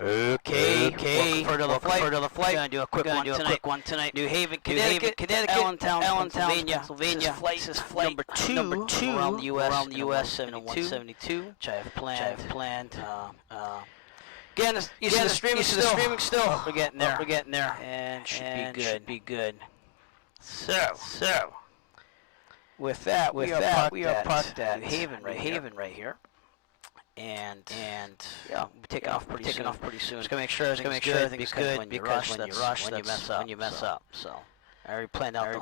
Okay. For the flight. Gonna do a quick one tonight. New Haven, Connecticut, Allentown, Pennsylvania. This is flight number two around the U.S. 172, which I have planned. Again, the streaming still. We're getting there, and should be good. So with that, we are parked at New Haven right here. And yeah, we'll be taking off pretty soon. Just gonna make sure everything's good because when you rush, when you mess up. So I already planned out the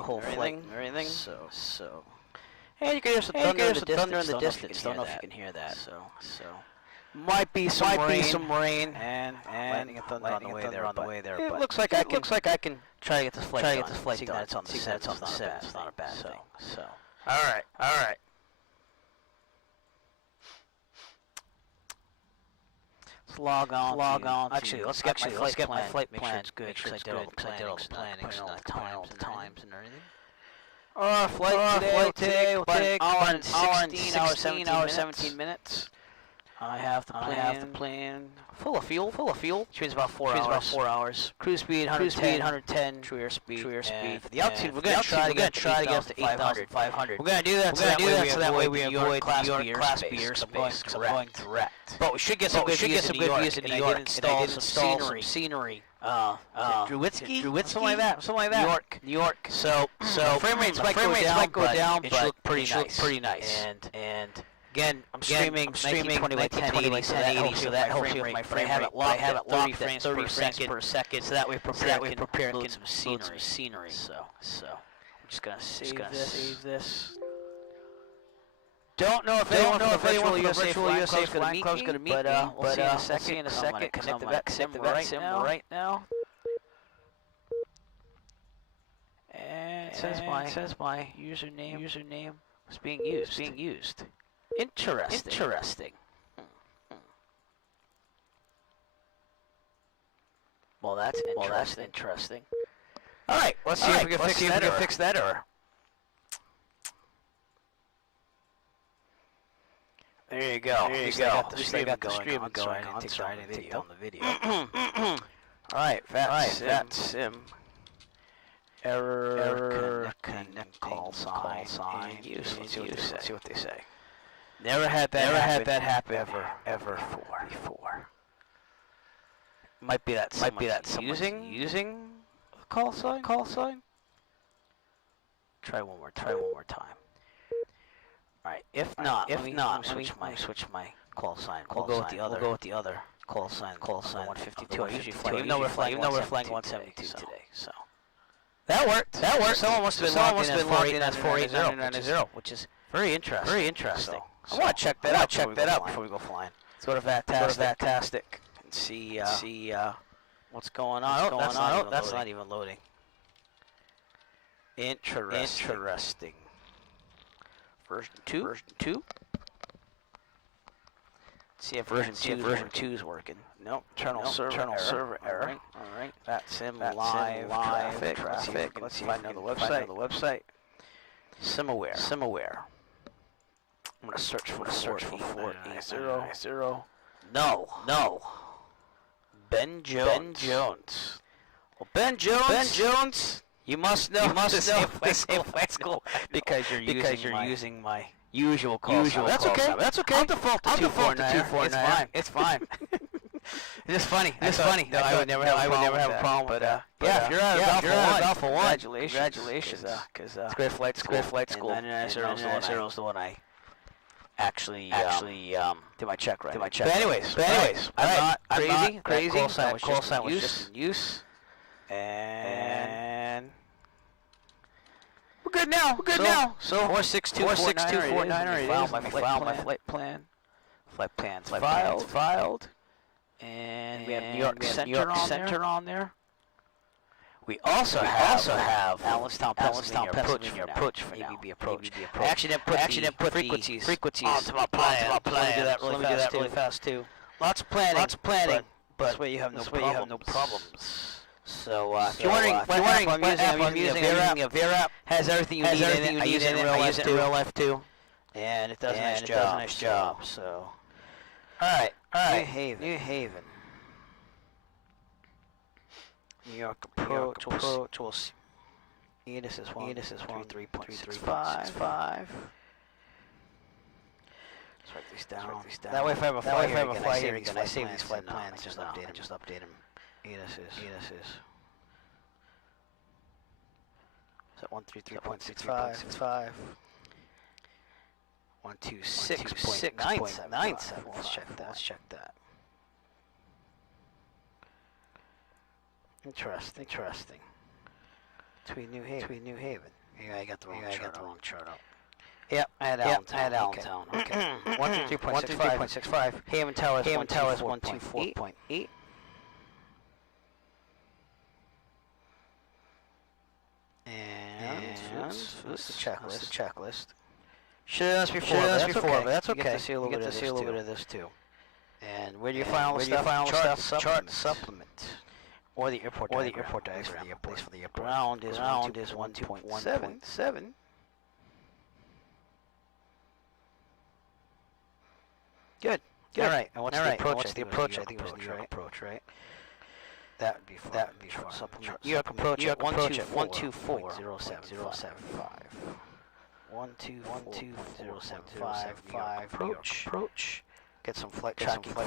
whole flight and everything. So and you can hear some thunder in the distance. Don't know if you can hear that. So might be some rain and lightning and thunder on the way there. It looks like I can try to get this flight done. See that it's on the 7th. It's not a bad thing. So all right. Log on. Actually, let's get my flight plan. Make sure it's good. Make sure I did all the planning, times and everything. Flight today will take 16 hours, 17 minutes. I have the plan. Full of fuel. Which means about 4 hours. Cruise speed 110. TrueEarth speed. For the altitude, we're gonna try to get to 8,500. We're gonna do that so that way we avoid Class B airspace. Correct. But we should get some good views in New York. And I did install some scenery. Druidsky? Something like that. New York. So frame rates might go down, but it should look pretty nice. And again, I'm streaming 1920 by 1080, so that helps you with my frame rate. I have it locked at 30 frames per second, so that way prepare and get some scenery. So I'm just gonna save this. Don't know if anyone from the virtual USA flying club's gonna meet me, but we'll see in a second. Connect the back sim right now. And it says my username was being used. Interesting. Well, that's interesting. All right, let's see if we can fix that error. There you go. I got the stream going on, so I didn't take down the video. All right, that's sim. Error, connect, call sign, use. Let's see what they say. Never had that happen ever before. Might be that someone's using the call sign. Try one more time. All right. If not, let me switch my call sign. We'll go with the other call sign. 152. I usually fly. Even though we're flying 172 today. So that worked. Someone must have been locked in as 480, which is very interesting. I want to check that out before we go flying. Let's go to Fantastic and see what's going on. That's not even loading. Interesting. Version 2. See if version 2 is working. Nope. Internal server error. All right. That's in live traffic. Let's find another website. SimAware. I'm gonna search for 480. No. Ben Jones. Well, Ben Jones. You must know the same flight school because you're using my usual call sign. That's okay. I'll default to 249. It's fine. It's funny. No, I would never have a problem with that. Yeah, if you're out of Alpha 1, congratulations. Because it's great flight school. And 990 is the one I actually did my check right. But anyways, I'm not crazy. That call sign was just in use. And we're good now. So 46249. I found my flight plan. Flight plan's filed. And we have New York Center on there. We also have Allentown, Pennsylvania approach for now. ABB approach. I actually didn't put frequencies onto my plan. Let me do that really fast too. Lots of planning. But this way you have no problems. So if you're wondering what I'm using a VRAP. Has everything you need in it. I use it in real life too. And it does a nice job. So all right. New Haven. York approach. We'll see. ADDONS is 133.65. Let's write these down. That way, if I have a flight here again, I save these flight plans. Just update them. ADDONS is. Is that 133.65? 126.97. Let's check that. Interesting. Between New Haven. Yeah, I got the wrong chart up. Yep, I had Allentown. Okay. 133.65. Haven Tower is 124.8. And what's the checklist? Should have done this before, but that's okay. You get to see a little bit of this too. And where do you find all the stuff? Chart supplement. Or the airport diagram. For the airport. Ground is 1.17. Good. All right. And what's the approach? I think it was New York approach, right? That would be for supplement. New York approach at 124.0775. 124.0755 approach. Get some flight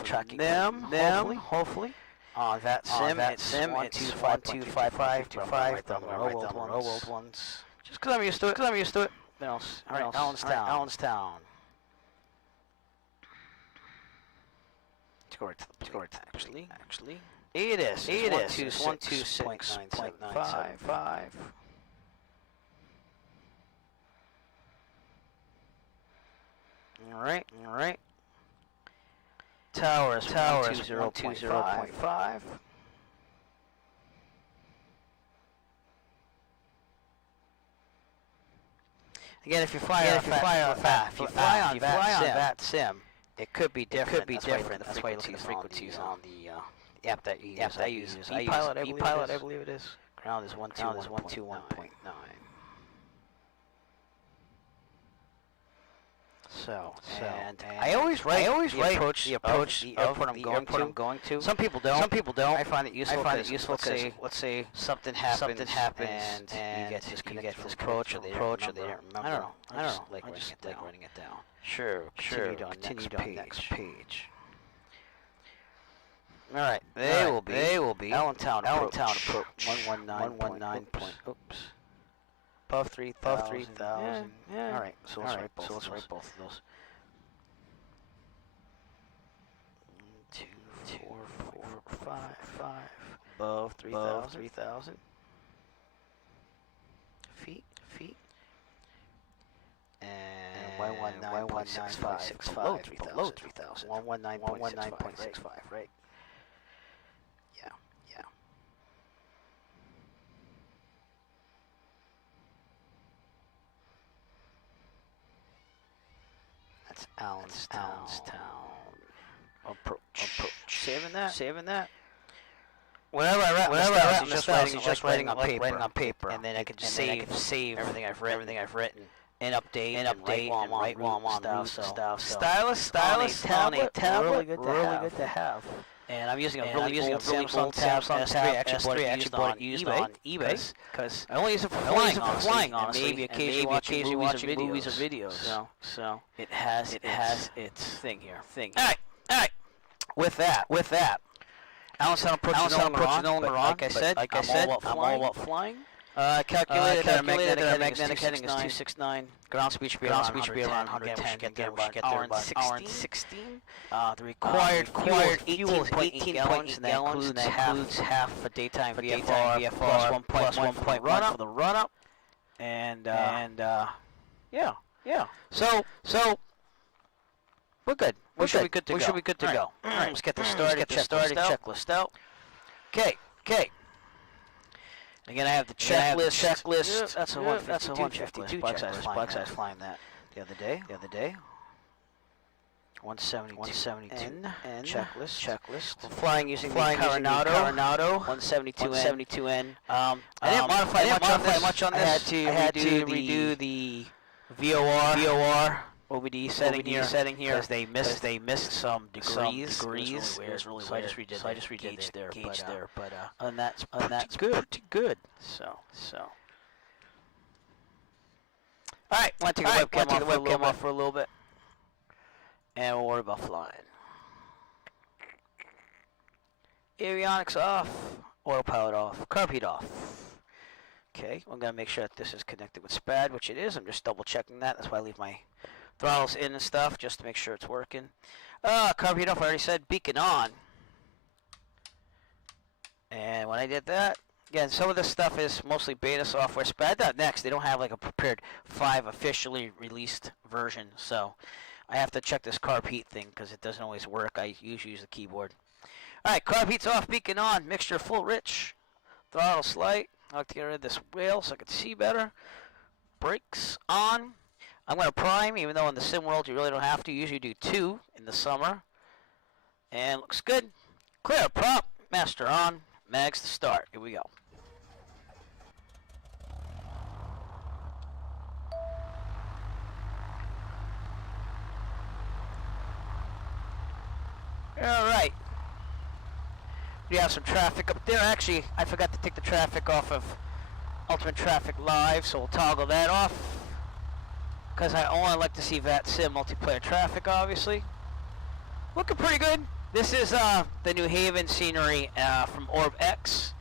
tracking. Them. Hopefully. On that sim, it's 125.55 down the row old ones. Just because I'm used to it. All right, Allentown. Let's go right to the actually. ADDONS is 126.95. All right. Tower is 120.5. Again, if you fly on that sim, it could be different. That's why you look at the frequencies on the app that you use. I use ePilot, I believe it is. Ground is 121.9. So, and I always write the approach the airport I'm going to. Some people don't. I find it useful. Let's say something happens and you get disconnected from approach or they don't remember. I don't know. I just like writing it down. Sure. Continued on next page. All right. They will be Allentown approach. 119. Above 3,000. Yeah. All right. So let's write both of those. 1, 2, 4, 5. Above 3,000. Feet. And 119.65. Below 3,000. 119.65. Right. Yeah. That's Allentown. Approach. Saving that. Whenever I write, just writing on paper, and then I can just save everything I've written, and update, write while I'm on stuff. Stylus, tablet, really good to have. And I'm using a really old Samsung S3 actually used on eBay because I only use it for flying, honestly. Maybe occasionally watching movies or videos. So it has its thing here. All right. With that, Allentown approaching Nolan, like I said, I'm all about flying. Calculated that our magnetic heading is 269. Ground speed should be around 110. We should get there about hour and 16. The required fuel is 18 gallons, and that includes half a daytime VFR plus 1 point run up for the run up. And yeah. So we're good. We should be good to go. All right, let's get this started. Checklist out. Okay. Again, I have the checklist. That's a 152 checklist. Black size flying that the other day. 172 N checklist. We're flying using the Coronado 172N. I didn't modify much on this. I had to redo the VOR OBD setting here because they missed some degrees. It was really weird. So I just redid the gauge there, but other than that's pretty good. So. All right, want to take the webcam off for a little bit, and we'll worry about flying. Avionics off, autopilot off, carb heat off. Okay, I'm gonna make sure that this is connected with SPAD, which it is. I'm just double checking that. That's why I leave my throttles in and stuff, just to make sure it's working. Carb heat off, I already said. Beacon on. And when I did that, again, some of this stuff is mostly beta software. SPAD.next, they don't have like a prepared 5 officially released version, so I have to check this carb heat thing because it doesn't always work. I usually use the keyboard. Alright, carb heat's off, beacon on, mixture full rich, throttle slight. I like to get rid of this whale so I can see better. Brakes on. I'm going to prime, even though in the sim world you really don't have to. You usually do 2 in the summer. And looks good. Clear prop, master on, mags to start. Here we go. Alright. We have some traffic up there. Actually, I forgot to take the traffic off of Ultimate Traffic Live, so we'll toggle that off. Because I only like to see that sim multiplayer traffic, obviously. Looking pretty good. This is the New Haven scenery from OrbX.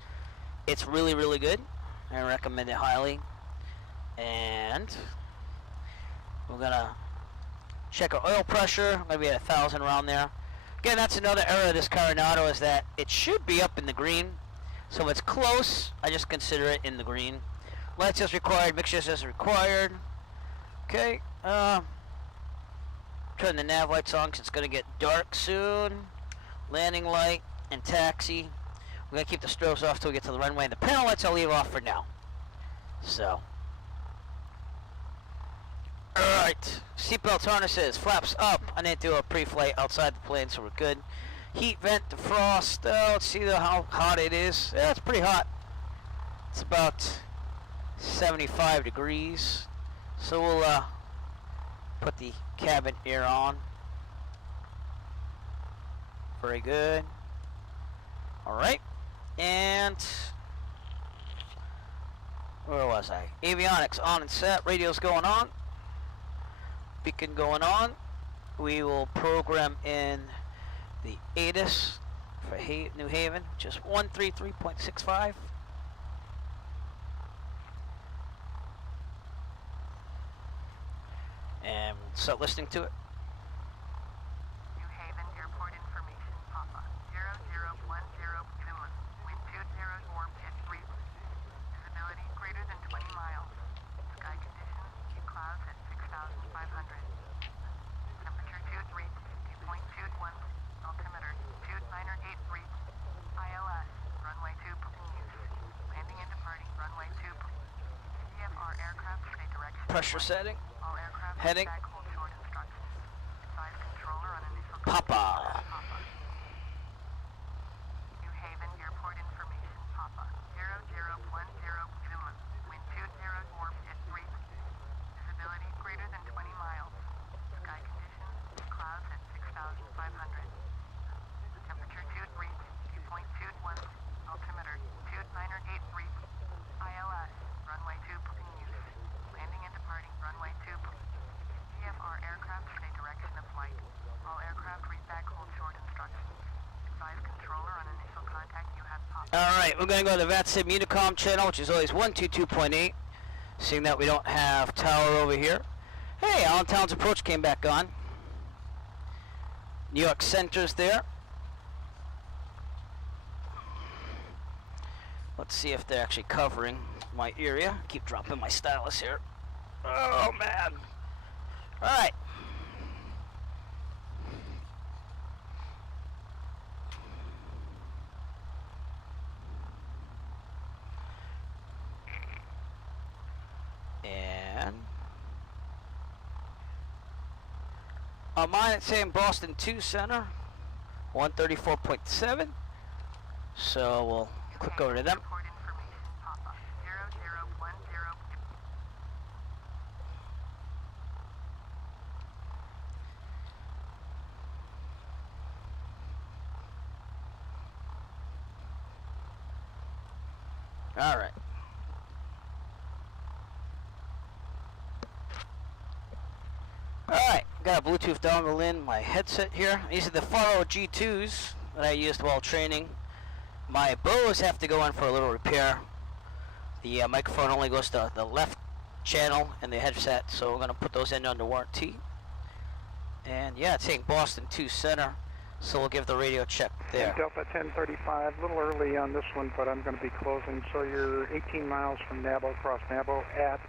It's really, really good. I recommend it highly. And we're going to check our oil pressure. Maybe at 1,000 around there. Again, that's another error of this Coronado, is that it should be up in the green. So if it's close, I just consider it in the green. Lights as required, mixtures as required. Okay, turn the nav lights on because it's going to get dark soon. Landing light and taxi. We're going to keep the strobes off till we get to the runway. The panel lights I'll leave off for now. So. Alright, seatbelt harnesses, flaps up. I didn't do a pre-flight outside the plane, so we're good. Heat vent, defrost. Let's see how hot it is. Yeah, it's pretty hot. It's about 75 degrees. So we'll put the cabin air on. Very good. Alright. And where was I? Avionics on and set. Radio's going on. Beacon going on. We will program in the ADDONS for New Haven, just 133.65. And we'll start listening to it. New Haven Airport information, Papa 0010 Finland, wind 20 warm at 3, visibility greater than 20 miles, sky conditions, clouds at 6,500, temperature 2 degrees, 50.21, altimeter 2983, ILS, runway 2 booking use, landing and departing, runway 2 booking, CFR aircraft stay direction. Pressure setting. All aircraft Heading. hold short instructions. Advise controller on initial Papa. New Haven Airport information, Papa 0010 Finland, wind 20 warm at 3, visibility greater than 20 miles, sky conditions, clouds at 6,500, temperature 2 degrees, 50.21, altimeter 2983, ILS, runway 2 booking use, landing and departing, runway 2 booking, CFR aircraft stay direction of flight, all aircraft read back hold short instructions, advise controller on initial contact you have popped. Alright, we're going to go to the VATSIM Unicom channel, which is always 122.8, seeing that we don't have tower over here. Hey, Allentown's approach came back on. New York Center's there. Let's see if they're actually covering my area. Keep dropping my stylus here. Oh, man. Alright. And on mine it's saying Boston 2 Center, 134.7. So we'll click over to them. Airport information, Papa 0010. All right. Alright, got a Bluetooth dongle in my headset here. These are the Faro G2s that I used while training. My bows have to go in for a little repair. The microphone only goes to the left channel in the headset, so we're going to put those in under warranty. And yeah, it's saying Boston 2 Center, so we'll give the radio check there. Delta 1035, a little early on this one, but I'm going to be closing. So you're 18 miles from Nabo, across Nabo at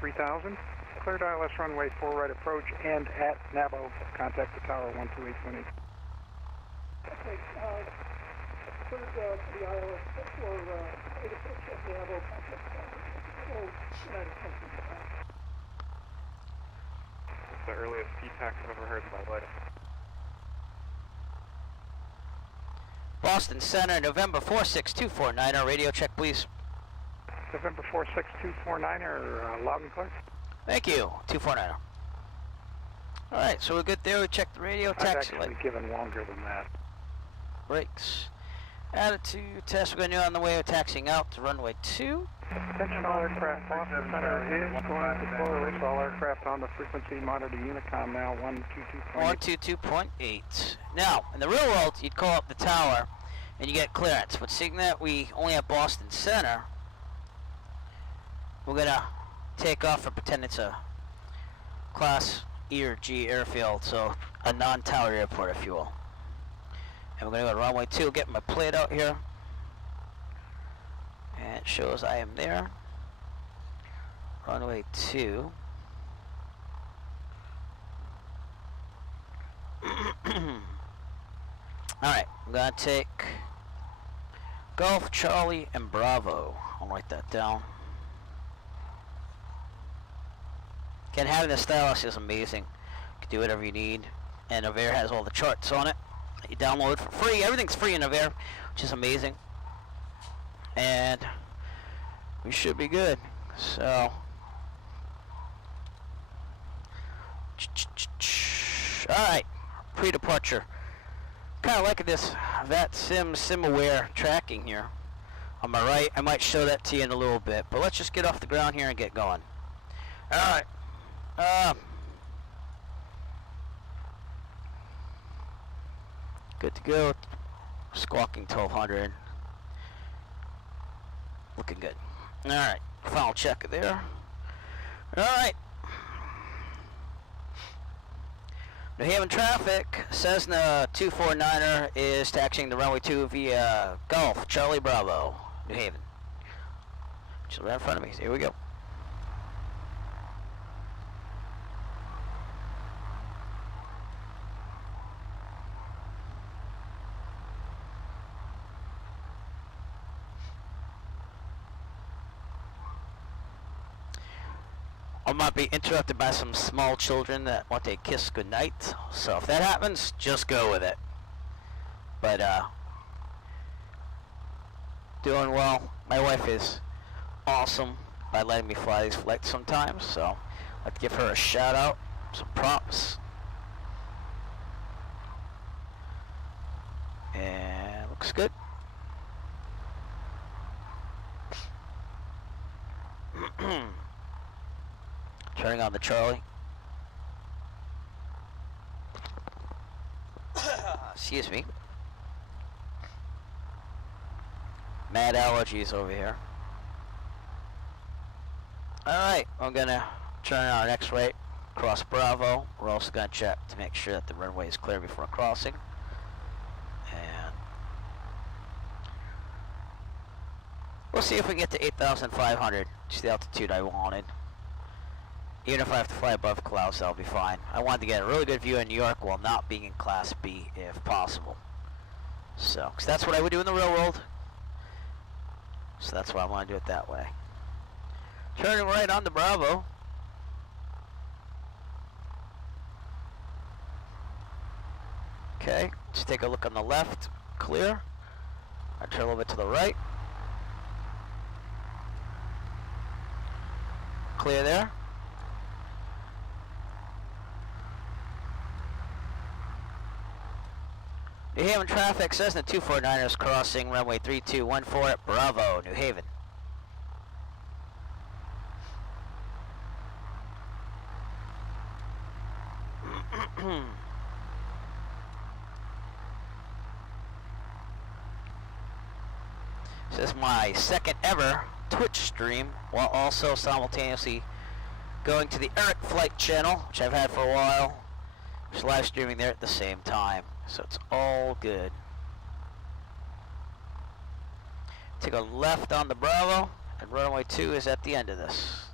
3000. Cleared ILS runway 4 right approach, and at Nabo, contact the tower 12820. Okay, cleared the ILS 4 right approach at Nabo, contact the tower. Oh, United States. It's the earliest PTAC I've ever heard in my life. Boston Center, November 46249, radio check please. November 46249, loud and clear. Thank you, 249. Alright, so we're good there. We checked the radio, I've taxi actually light, given longer than that. brakes. Attitude test, we're going to do on the way of taxiing out to runway 2. Attention all aircraft, Boston Center is going to close. All aircraft on the frequency monitor Unicom now, 122.8. 122.8. Now, in the real world, you'd call up the tower and you get clearance. But seeing that we only have Boston Center, we're going to take off and pretend it's a Class E or G airfield, so a non-tower airport, if you will. And we're going to go to runway 2, get my plate out here. And it shows I am there. Runway 2. Alright, I'm going to take Golf, Charlie, and Bravo. I'll write that down. Again, having the stylus is amazing. You can do whatever you need. And Avair has all the charts on it that you download for free. Everything's free in Avair, which is amazing. And we should be good. So, alright, pre-departure. Kind of liking this SimAware tracking here on my right. I might show that to you in a little bit, but let's just get off the ground here and get going. Alright. Good to go. Squawking 1200. Looking good. Alright, final check there. Alright. New Haven traffic, Cessna 249er is taxiing the runway 2 via Golf, Charlie Bravo, New Haven. Just right in front of me, here we go. I might be interrupted by some small children that want to kiss goodnight. So if that happens, just go with it. But, doing well. My wife is awesome by letting me fly these flights sometimes. So I'd like to give her a shout out, some props. And looks good. Turning on the Charlie. Excuse me. Mad allergies over here. Alright, I'm gonna turn on our next right, cross Bravo. We're also gonna check to make sure that the runway is clear before crossing. And we'll see if we can get to 8,500, just the altitude I wanted. Even if I have to fly above clouds, that'll be fine. I wanted to get a really good view of New York while not being in Class B, if possible. So, because that's what I would do in the real world. So that's why I want to do it that way. Turning right on to Bravo. Okay, let's take a look on the left. Clear. I turn a little bit to the right. Clear there. New Haven traffic, Cessna 249ers crossing runway 3214 at Bravo, New Haven. This is my second ever Twitch stream, while also simultaneously going to the Eric Flight channel, which I've had for a while. Just live streaming there at the same time, so it's all good. Take a left on the Bravo, and runway 2 is at the end of this.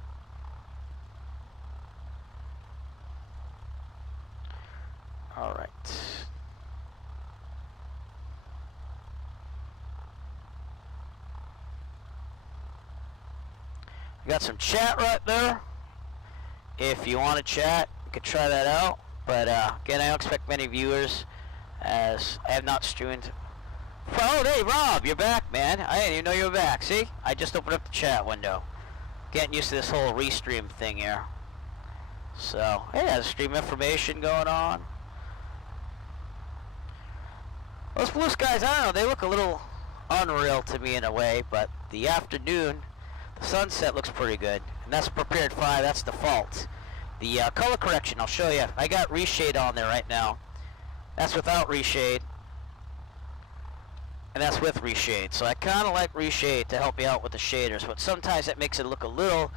All right. We got some chat right there. If you want to chat, you could try that out. But again, I don't expect many viewers, as I have not streamed. Oh, hey Rob, you're back, man. I didn't even know you were back. See, I just opened up the chat window. Getting used to this whole restream thing here. So, hey, there's stream information going on. Those blue skies, I don't know, they look a little unreal to me in a way, but the afternoon, the sunset looks pretty good. And that's prepared 5, that's default. The color correction, I'll show you. I got reshade on there right now. That's without reshade. And that's with reshade. So I kind of like reshade to help me out with the shaders, but sometimes that makes it look a little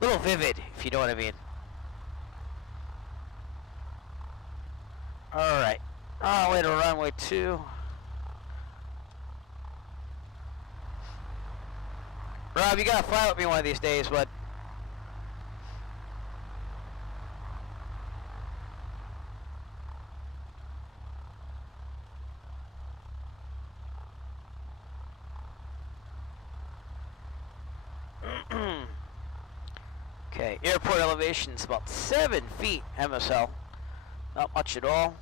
vivid, if you know what I mean. Alright. Oh, way to runway 2. Rob, you gotta fly with me one of these days, bud. Okay, airport elevation is about 7 feet MSL. Not much at all.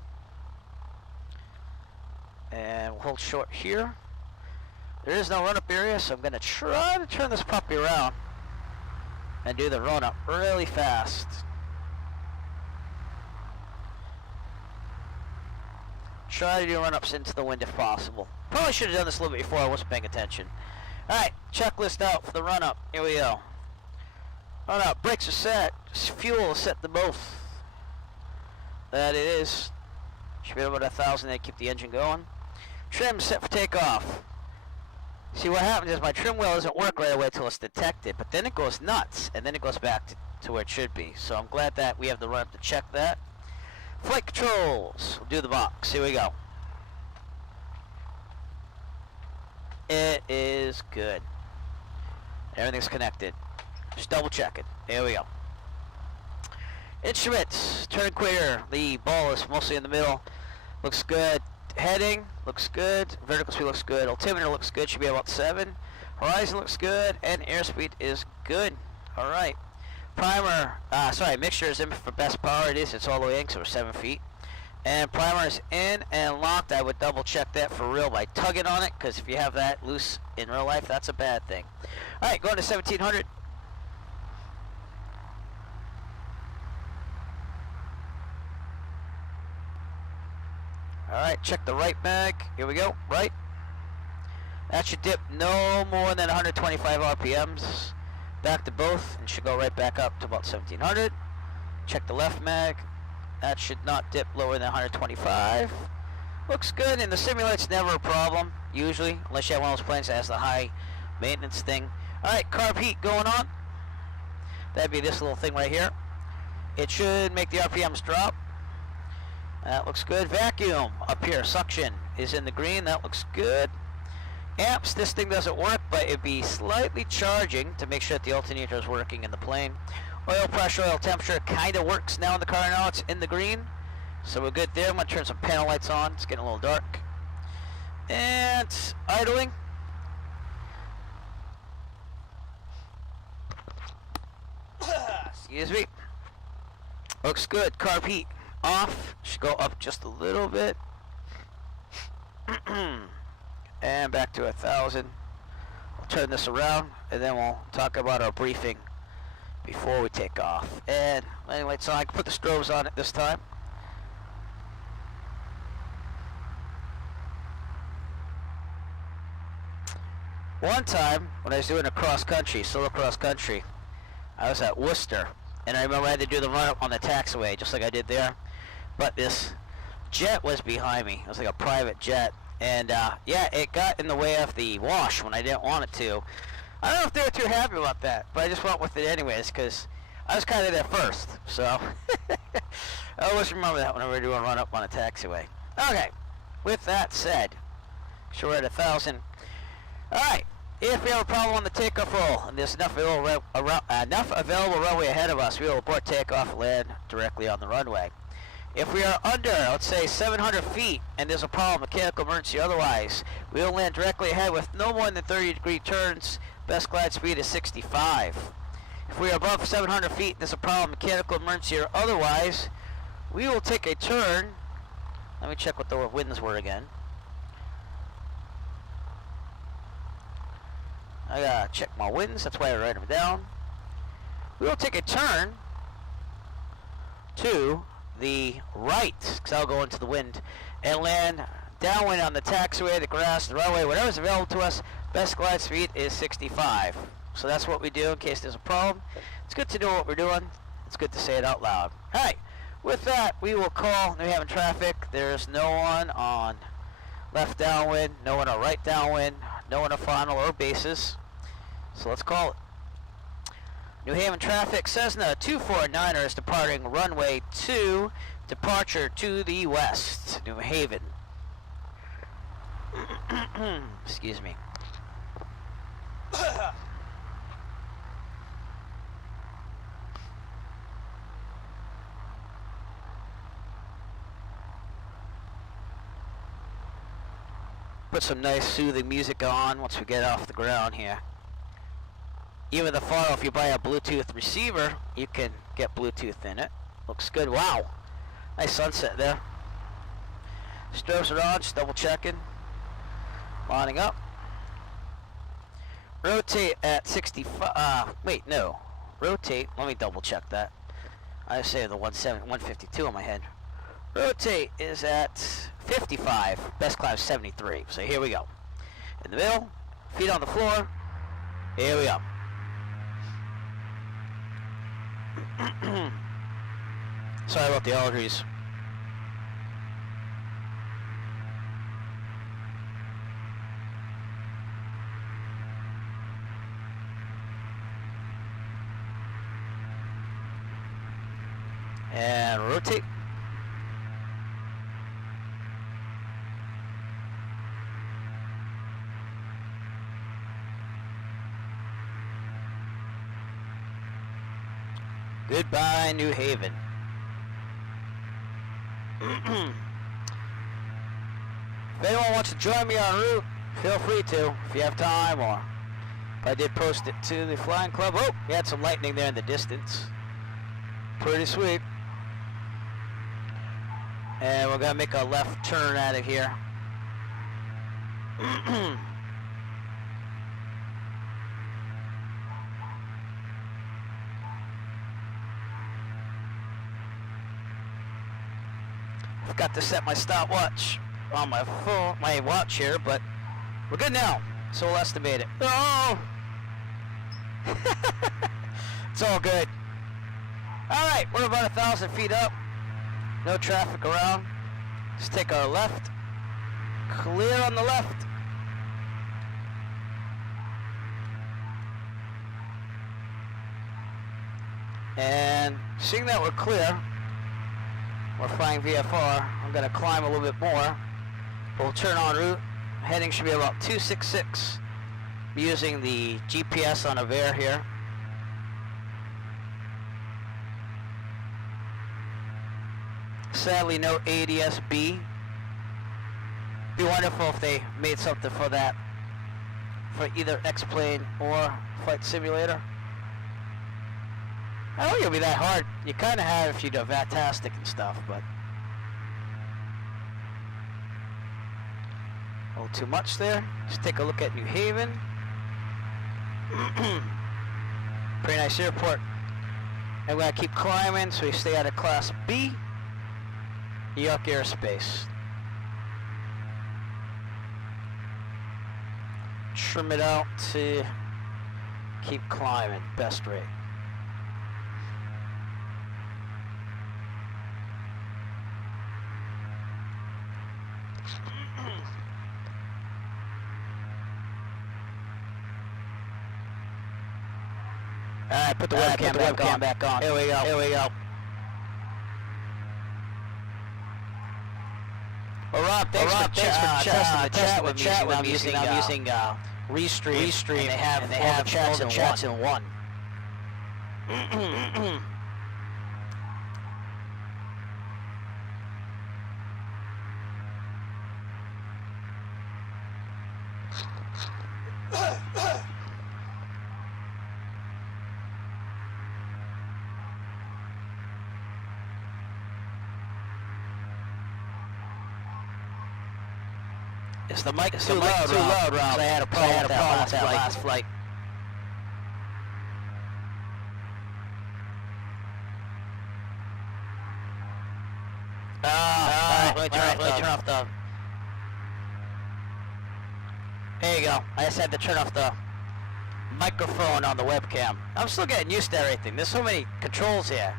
And we'll hold short here. There is no run-up area, so I'm going to try to turn this puppy around and do the run-up really fast. Try to do run-ups into the wind if possible. Probably should have done this a little bit before, I wasn't paying attention. Alright, checklist out for the run-up. Here we go. Run-up, brakes are set. Fuel is set to both. That it is. Should be about 1,000 to keep the engine going. Trim set for takeoff. See, what happens is my trim wheel doesn't work right away until it's detected, but then it goes nuts, and then it goes back to where it should be. So I'm glad that we have the run-up to check that. Flight controls. We'll do the box. Here we go. It is good. Everything's connected. Just double check it. There we go. Instruments. Turn equator. The ball is mostly in the middle. Looks good. Heading looks good. Vertical speed looks good. Altimeter looks good. Should be about 7. Horizon looks good. And airspeed is good. Alright. Primer. Mixture is in for best power. It is. It's all the way in, so we're 7 feet. And primer is in and locked. I would double check that for real by tugging on it, because if you have that loose in real life, that's a bad thing. Alright, going to 1700. Alright, check the right mag. Here we go. Right. That should dip no more than 125 RPMs. Back to both and should go right back up to about 1700. Check the left mag. That should not dip lower than 125. Looks good, and the simulate's never a problem, usually, unless you have one of those planes that has the high maintenance thing. Alright, carb heat going on. That'd be this little thing right here. It should make the RPMs drop. That looks good. Vacuum up here, suction is in the green. That looks good. Amps, this thing doesn't work, but it'd be slightly charging to make sure that the alternator is working in the plane. Oil pressure, oil temperature kind of works now in the car. Now it's in the green, so we're good there. I'm going to turn some panel lights on. It's getting a little dark. And idling. Excuse me. Looks good. Carb heat off. Should go up just a little bit. And back to 1,000. We'll turn this around, and then we'll talk about our briefing before we take off. And anyway, so I can put the strobes on it this time. One time, when I was doing a cross-country, solo cross-country, I was at Worcester, and I remember I had to do the run-up on the taxiway, just like I did there. But this jet was behind me. It was like a private jet, And yeah, it got in the way of the wash when I didn't want it to. I don't know if they were too happy about that, but I just went with it anyways because I was kind of there first. So I always remember that whenever we do a run up on a taxiway. Okay, with that said, sure we're at 1,000. All right, if we have a problem on the takeoff roll and there's enough available runway ahead of us, we will abort takeoff and land directly on the runway. If we are under, let's say 700 feet, and there's a problem, mechanical emergency otherwise, we will land directly ahead with no more than 30-degree turns. Best glide speed is 65. If we are above 700 feet and there's a problem, mechanical emergency or otherwise, we will take a turn. Let me check what the winds were again. I gotta check my winds, that's why I write them down. We will take a turn to the right, because I'll go into the wind, and land downwind on the taxiway, the grass, the runway, whatever's available to us. Best glide speed is 65. So that's what we do in case there's a problem. It's good to know what we're doing. It's good to say it out loud. Alright, with that, we will call New Haven traffic. There's no one on left downwind, no one on right downwind, no one on final or bases. So let's call it. New Haven traffic, Cessna 249er is departing runway 2, departure to the west, New Haven. Excuse me. Put some nice soothing music on once we get off the ground here. Even the photo, if you buy a Bluetooth receiver, you can get Bluetooth in it. Looks good. Wow. Nice sunset there. Strobes are on, just double checking. Lining up. Rotate at 65. Wait, no. Rotate. Let me double check that. I say the 152 in my head. Rotate is at 55. Best climb 73. So here we go. In the middle. Feet on the floor. Here we go. Sorry about the allergies. And rotate. Goodbye, New Haven. If anyone wants to join me en route, feel free to, if you have time, or if I did post it to the Flying Club. Oh, we had some lightning there in the distance. Pretty sweet. And we're going to make a left turn out of here. Forgot to set my stopwatch on my phone, my watch here, but we're good now. So we'll estimate it. Oh! It's all good. Alright, we're about 1,000 feet up. No traffic around. Just take our left. Clear on the left. And seeing that we're clear, we're flying VFR. I'm going to climb a little bit more. We'll turn en route. Heading should be about 266. I'm using the GPS on Avare here. Sadly, no ADDONS. Be wonderful if they made something for that, for either X-Plane or Flight Simulator. I don't think it'll be that hard. You kind of have if you do Vatastic and stuff, but a little too much there. Just take a look at New Haven. Pretty nice airport. And we're going to keep climbing so we stay out of Class B. New York airspace. Trim it out to keep climbing, best rate. Alright, put the webcam back on. Here we go. Here we go. Well, Rob, thanks for testing the chat with me. I'm using Restream. And they have chats in one. Is the mic too loud, Rob? I had a problem with that last flight. Let me turn off the... There you go. I just had to turn off the microphone on the webcam. I'm still getting used to everything. There's so many controls here.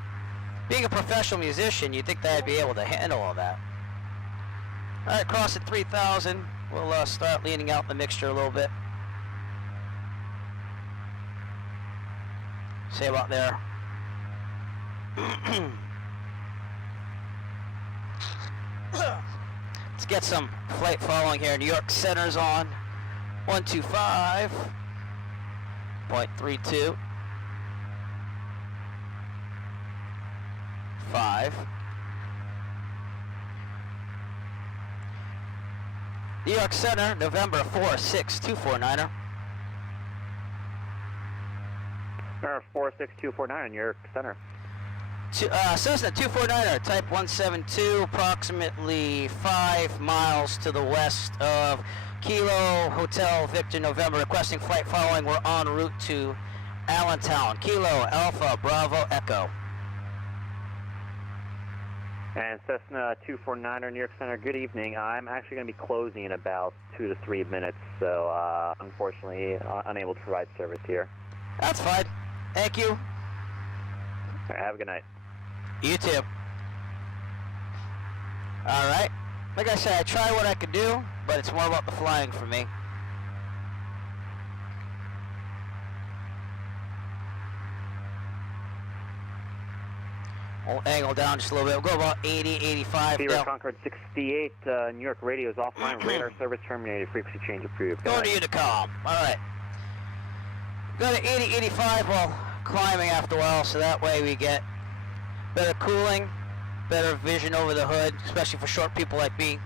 Being a professional musician, you'd think that I'd be able to handle all that. Alright, cross at 3,000. We'll start leaning out the mixture a little bit. See about there. Let's get some flight following here. New York Center's on 125.32. 5. New York Center, November 46249er. 46249, New York Center. Cessna 249er, type 172, approximately 5 miles to the west of Kilo Hotel Victor November, requesting flight following. We're en route to Allentown. Kilo Alpha Bravo Echo. And Cessna 249er, New York Center, good evening. I'm actually going to be closing in about 2 to 3 minutes, so unfortunately unable to provide service here. That's fine. Thank you. All right, have a good night. You too. Alright. Like I said, I try what I could do, but it's more about the flying for me. We'll angle down just a little bit. We'll go about 80, 85. Sierra Concord 68, New York radio is offline. Radar service terminated. Frequency change approved. Go to Unicom. Alright. Go to 80, 85 while climbing after a while, so that way we get better cooling, better vision over the hood, especially for short people like me.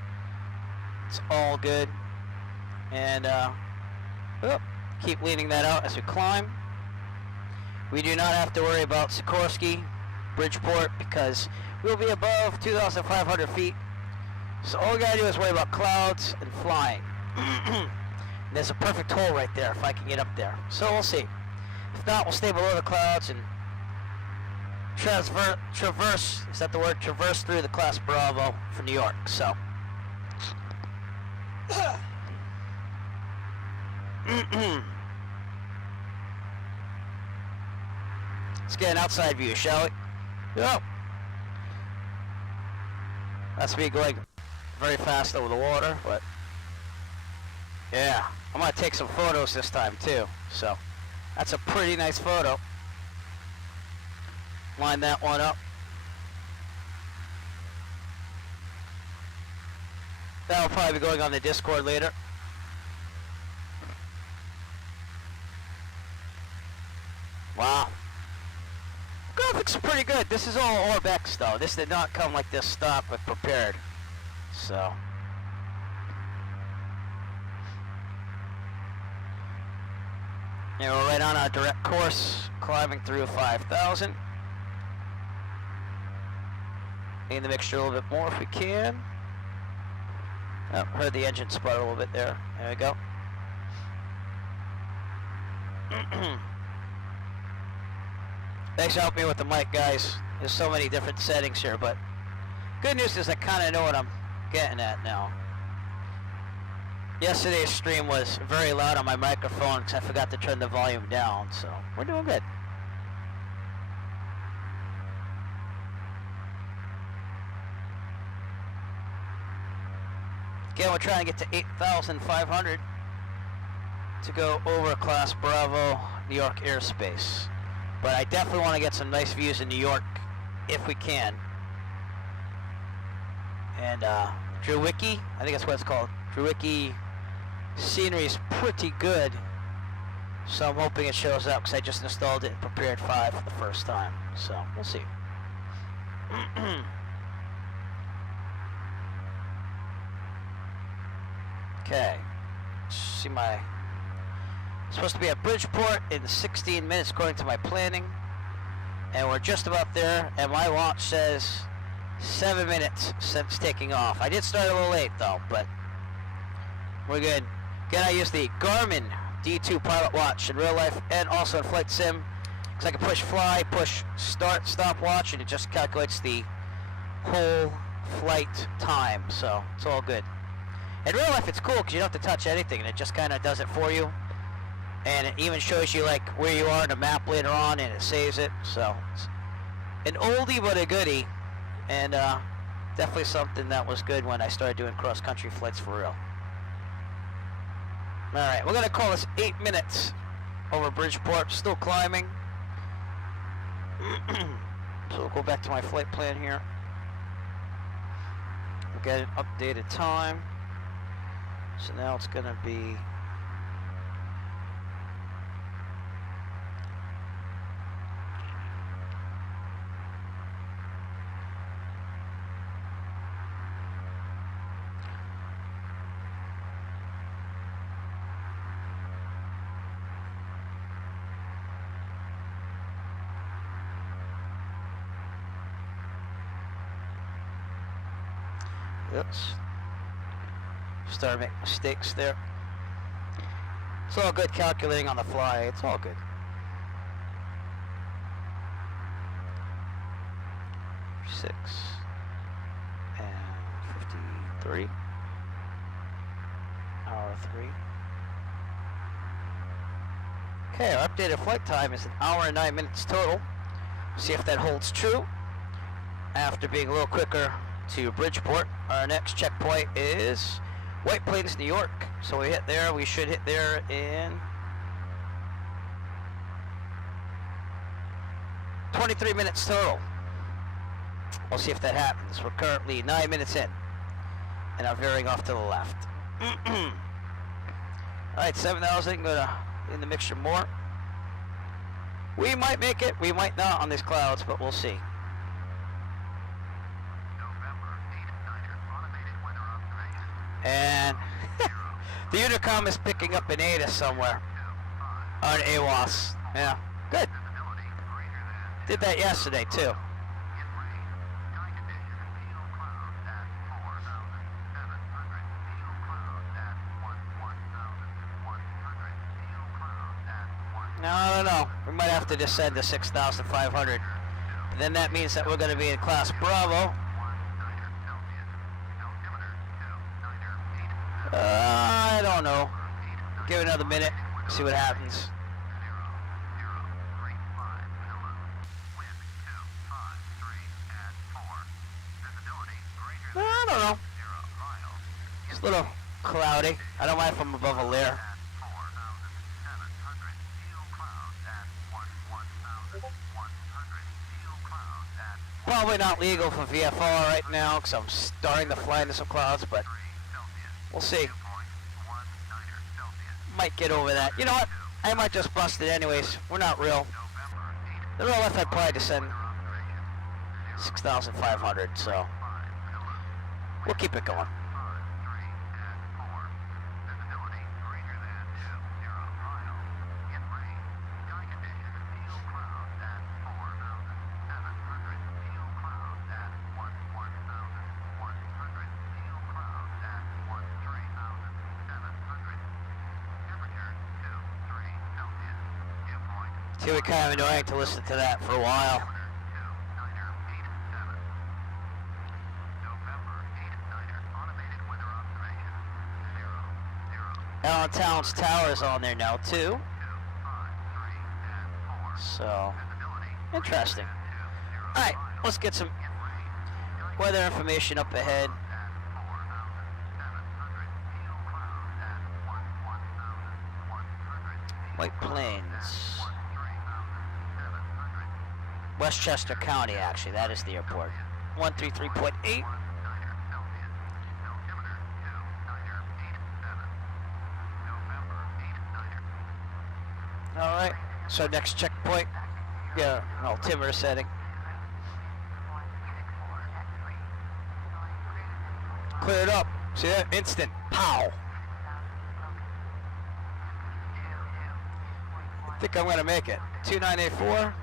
It's all good. And keep leaning that out as we climb. We do not have to worry about Sikorsky, Bridgeport, because we'll be above 2,500 feet. So all we gotta do is worry about clouds and flying. There's a perfect hole right there if I can get up there. So we'll see. If not, we'll stay below the clouds and traverse, is that the word? Traverse through the class Bravo for New York, so. Let's get an outside view, shall we? Yep. That's me going very fast over the water, but yeah, I'm gonna take some photos this time too, so that's a pretty nice photo. Line that one up. That'll probably be going on the Discord later. Wow. Graphics are pretty good. This is all OrbX though. This did not come like this stock with prepared. So. Yeah, we're right on our direct course, climbing through 5,000. In the mixture a little bit more if we can. Oh, heard the engine sputter a little bit there. There we go. Thanks for helping me with the mic, guys. There's so many different settings here, but good news is I kind of know what I'm getting at now. Yesterday's stream was very loud on my microphone because I forgot to turn the volume down, so we're doing good. Again, we're trying to get to 8,500 to go over class Bravo, New York airspace. But I definitely want to get some nice views in New York, if we can. And Druwicki, I think that's what it's called. Druwicki scenery is pretty good. So I'm hoping it shows up, because I just installed it in Prepar3d for the first time. So, we'll see. Okay. See my... Supposed to be at Bridgeport in 16 minutes according to my planning. And we're just about there, and my watch says 7 minutes since taking off. I did start a little late though, but we're good. Again, I use the Garmin D2 pilot watch in real life and also in flight sim, because I can push fly, push start, stop watch, and it just calculates the whole flight time, so it's all good. In real life it's cool because you don't have to touch anything, and it just kind of does it for you. And it even shows you like where you are in the map later on, and it saves it. So it's an oldie but a goodie, and definitely something that was good when I started doing cross-country flights for real. Alright, we're going to call this 8 minutes over Bridgeport. Still climbing. So we'll go back to my flight plan here. We'll get an updated time. So now it's going to be... Oops. Started making mistakes there. It's all good calculating on the fly. It's all good. Six and 53. Hour 3. Okay, our updated flight time is 1 hour and 9 minutes total. See if that holds true. After being a little quicker to Bridgeport, our next checkpoint is White Plains, New York. So we hit there, we should hit there in 23 minutes total. We'll see if that happens. We're currently 9 minutes in, and I'm veering off to the left. Alright, 7,000, gonna in the mixture more. We might make it, we might not on these clouds, but we'll see. And the Unicom is picking up an ADA somewhere. Or an AWAS. Yeah, good. Did that yesterday too. No, I don't know. We might have to descend to 6,500. Then that means that we're going to be in class Bravo. I don't know. Give it another minute, see what happens. I don't know. It's a little cloudy. I don't mind if I'm above a layer. Probably not legal for VFR right now because I'm starting to fly into some clouds, but we'll see. Might get over that. You know what? I might just bust it anyways. We're not real. The real life I'd probably descend 6,500, so we'll keep it going. It's gonna be kind of annoying to listen to that for a while. Allentown's tower is on there now too. So, interesting. Alright, let's get some weather information up ahead. White Plains. Westchester County, actually. That is the airport. 133.8. All right. So next checkpoint. Yeah, altimeter setting. Cleared up. See that? Instant. Pow. I think I'm gonna make it. 2984.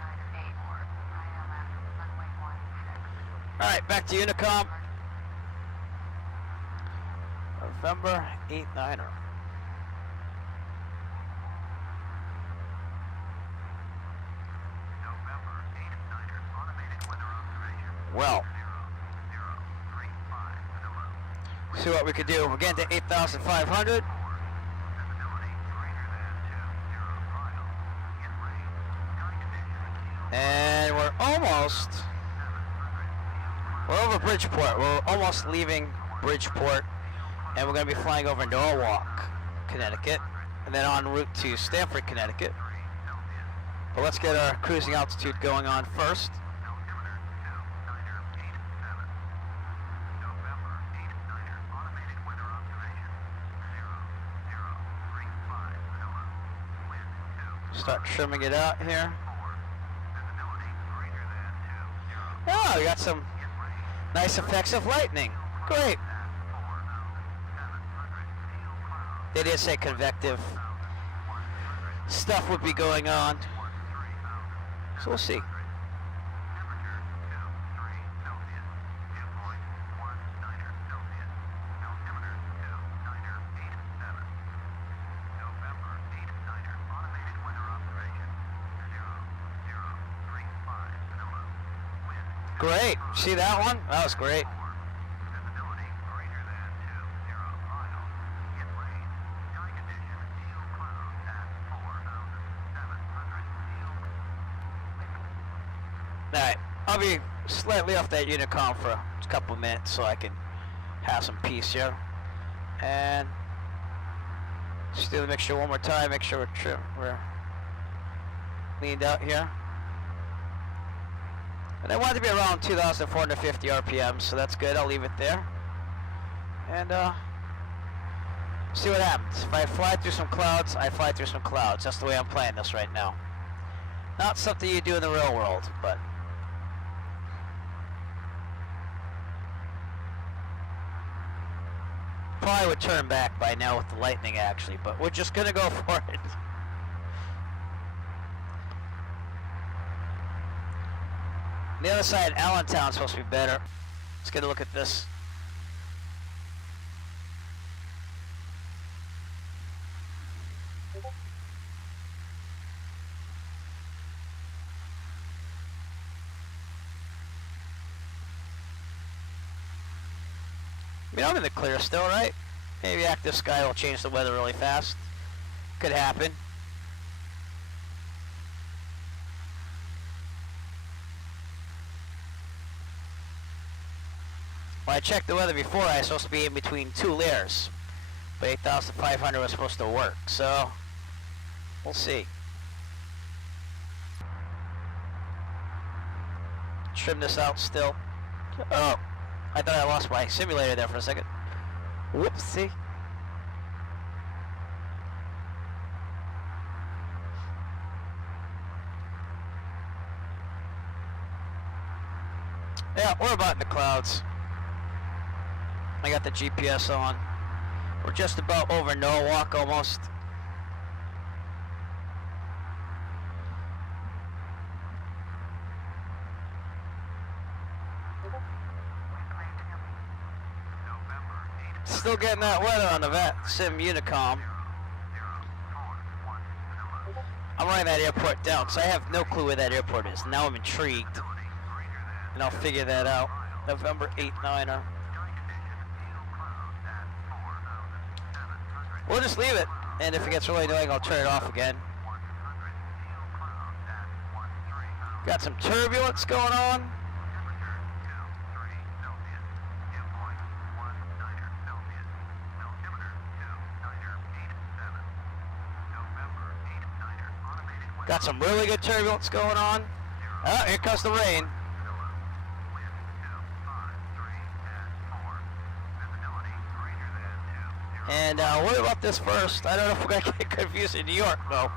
Alright, back to Unicom. November 89er. Well, see what we could do. We're getting to 8,500. And we're almost, we're over Bridgeport. We're almost leaving Bridgeport. And we're going to be flying over Norwalk, Connecticut. And then en route to Stamford, Connecticut. But let's get our cruising altitude going on first. Start trimming it out here. Oh, we got some nice effects of lightning. Great. They did say convective stuff would be going on. So we'll see. Great. See that one? That was great. Alright, I'll be slightly off that Unicom for a couple of minutes so I can have some peace here. And just do the mixture one more time, make sure we're leaned out here. And I want it to be around 2,450 RPM, so that's good. I'll leave it there. And see what happens. If I fly through some clouds, I fly through some clouds. That's the way I'm playing this right now. Not something you do in the real world, but probably would turn back by now with the lightning, actually, but we're just gonna go for it. The other side, Allentown, is supposed to be better. Let's get a look at this. I mean, I'm in the clear still, right? Maybe ActiveSky will change the weather really fast. Could happen. When I checked the weather before, I was supposed to be in between two layers. But 8,500 was supposed to work, so we'll see. Trim this out still. Oh, I thought I lost my simulator there for a second. Whoopsie. Yeah, we're about in the clouds. I got the GPS on. We're just about over Norwalk almost. Still getting that weather on the Sim Unicom. I'm running that airport down because I have no clue where that airport is. Now I'm intrigued. And I'll figure that out. November 89er. We'll just leave it, and if it gets really annoying, I'll turn it off again. Got some turbulence going on. Got some really good turbulence going on. Oh, here comes the rain. And what about this first? I don't know if we're gonna get confused in New York, though.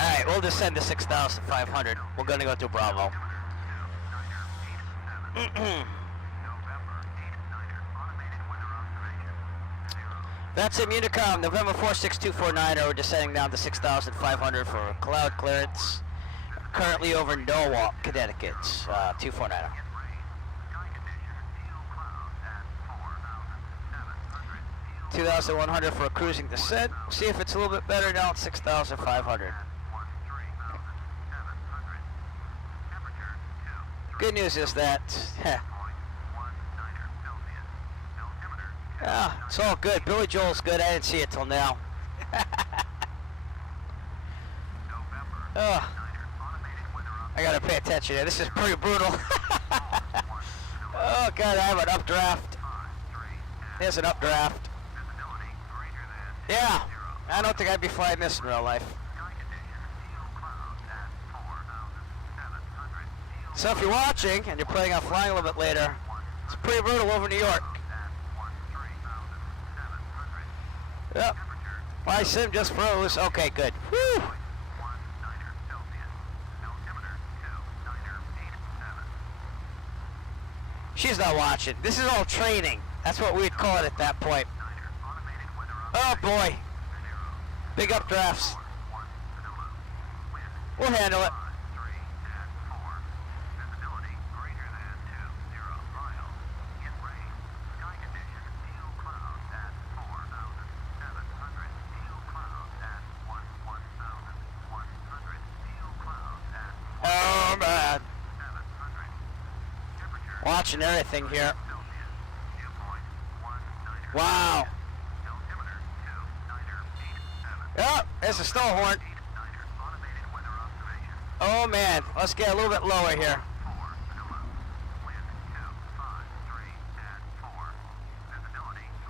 Alright, we'll descend to 6,500. We're gonna go to Bravo. That's it, Unicom, November 46249, we're descending down to 6,500 for cloud clearance. Currently over Norwalk, Connecticut, 249. 2,100 for a cruising descent. See if it's a little bit better now at 6,500. Good news is that, yeah, it's all good. Billy Joel's good. I didn't see it till now. Oh, I gotta pay attention here. This is pretty brutal. Oh God, I have an updraft. There's an updraft. Yeah, I don't think I'd be flying this in real life. So if you're watching and you're planning on flying a little bit later, it's pretty brutal over New York. Yep. My sim just froze. Okay, good. Whew. She's not watching. This is all training. That's what we'd call it at that point. Oh boy. Big updrafts. We'll handle it. Oh man. Watching everything here. Wow. Oh, there's a snow horn. Oh man, let's get a little bit lower here.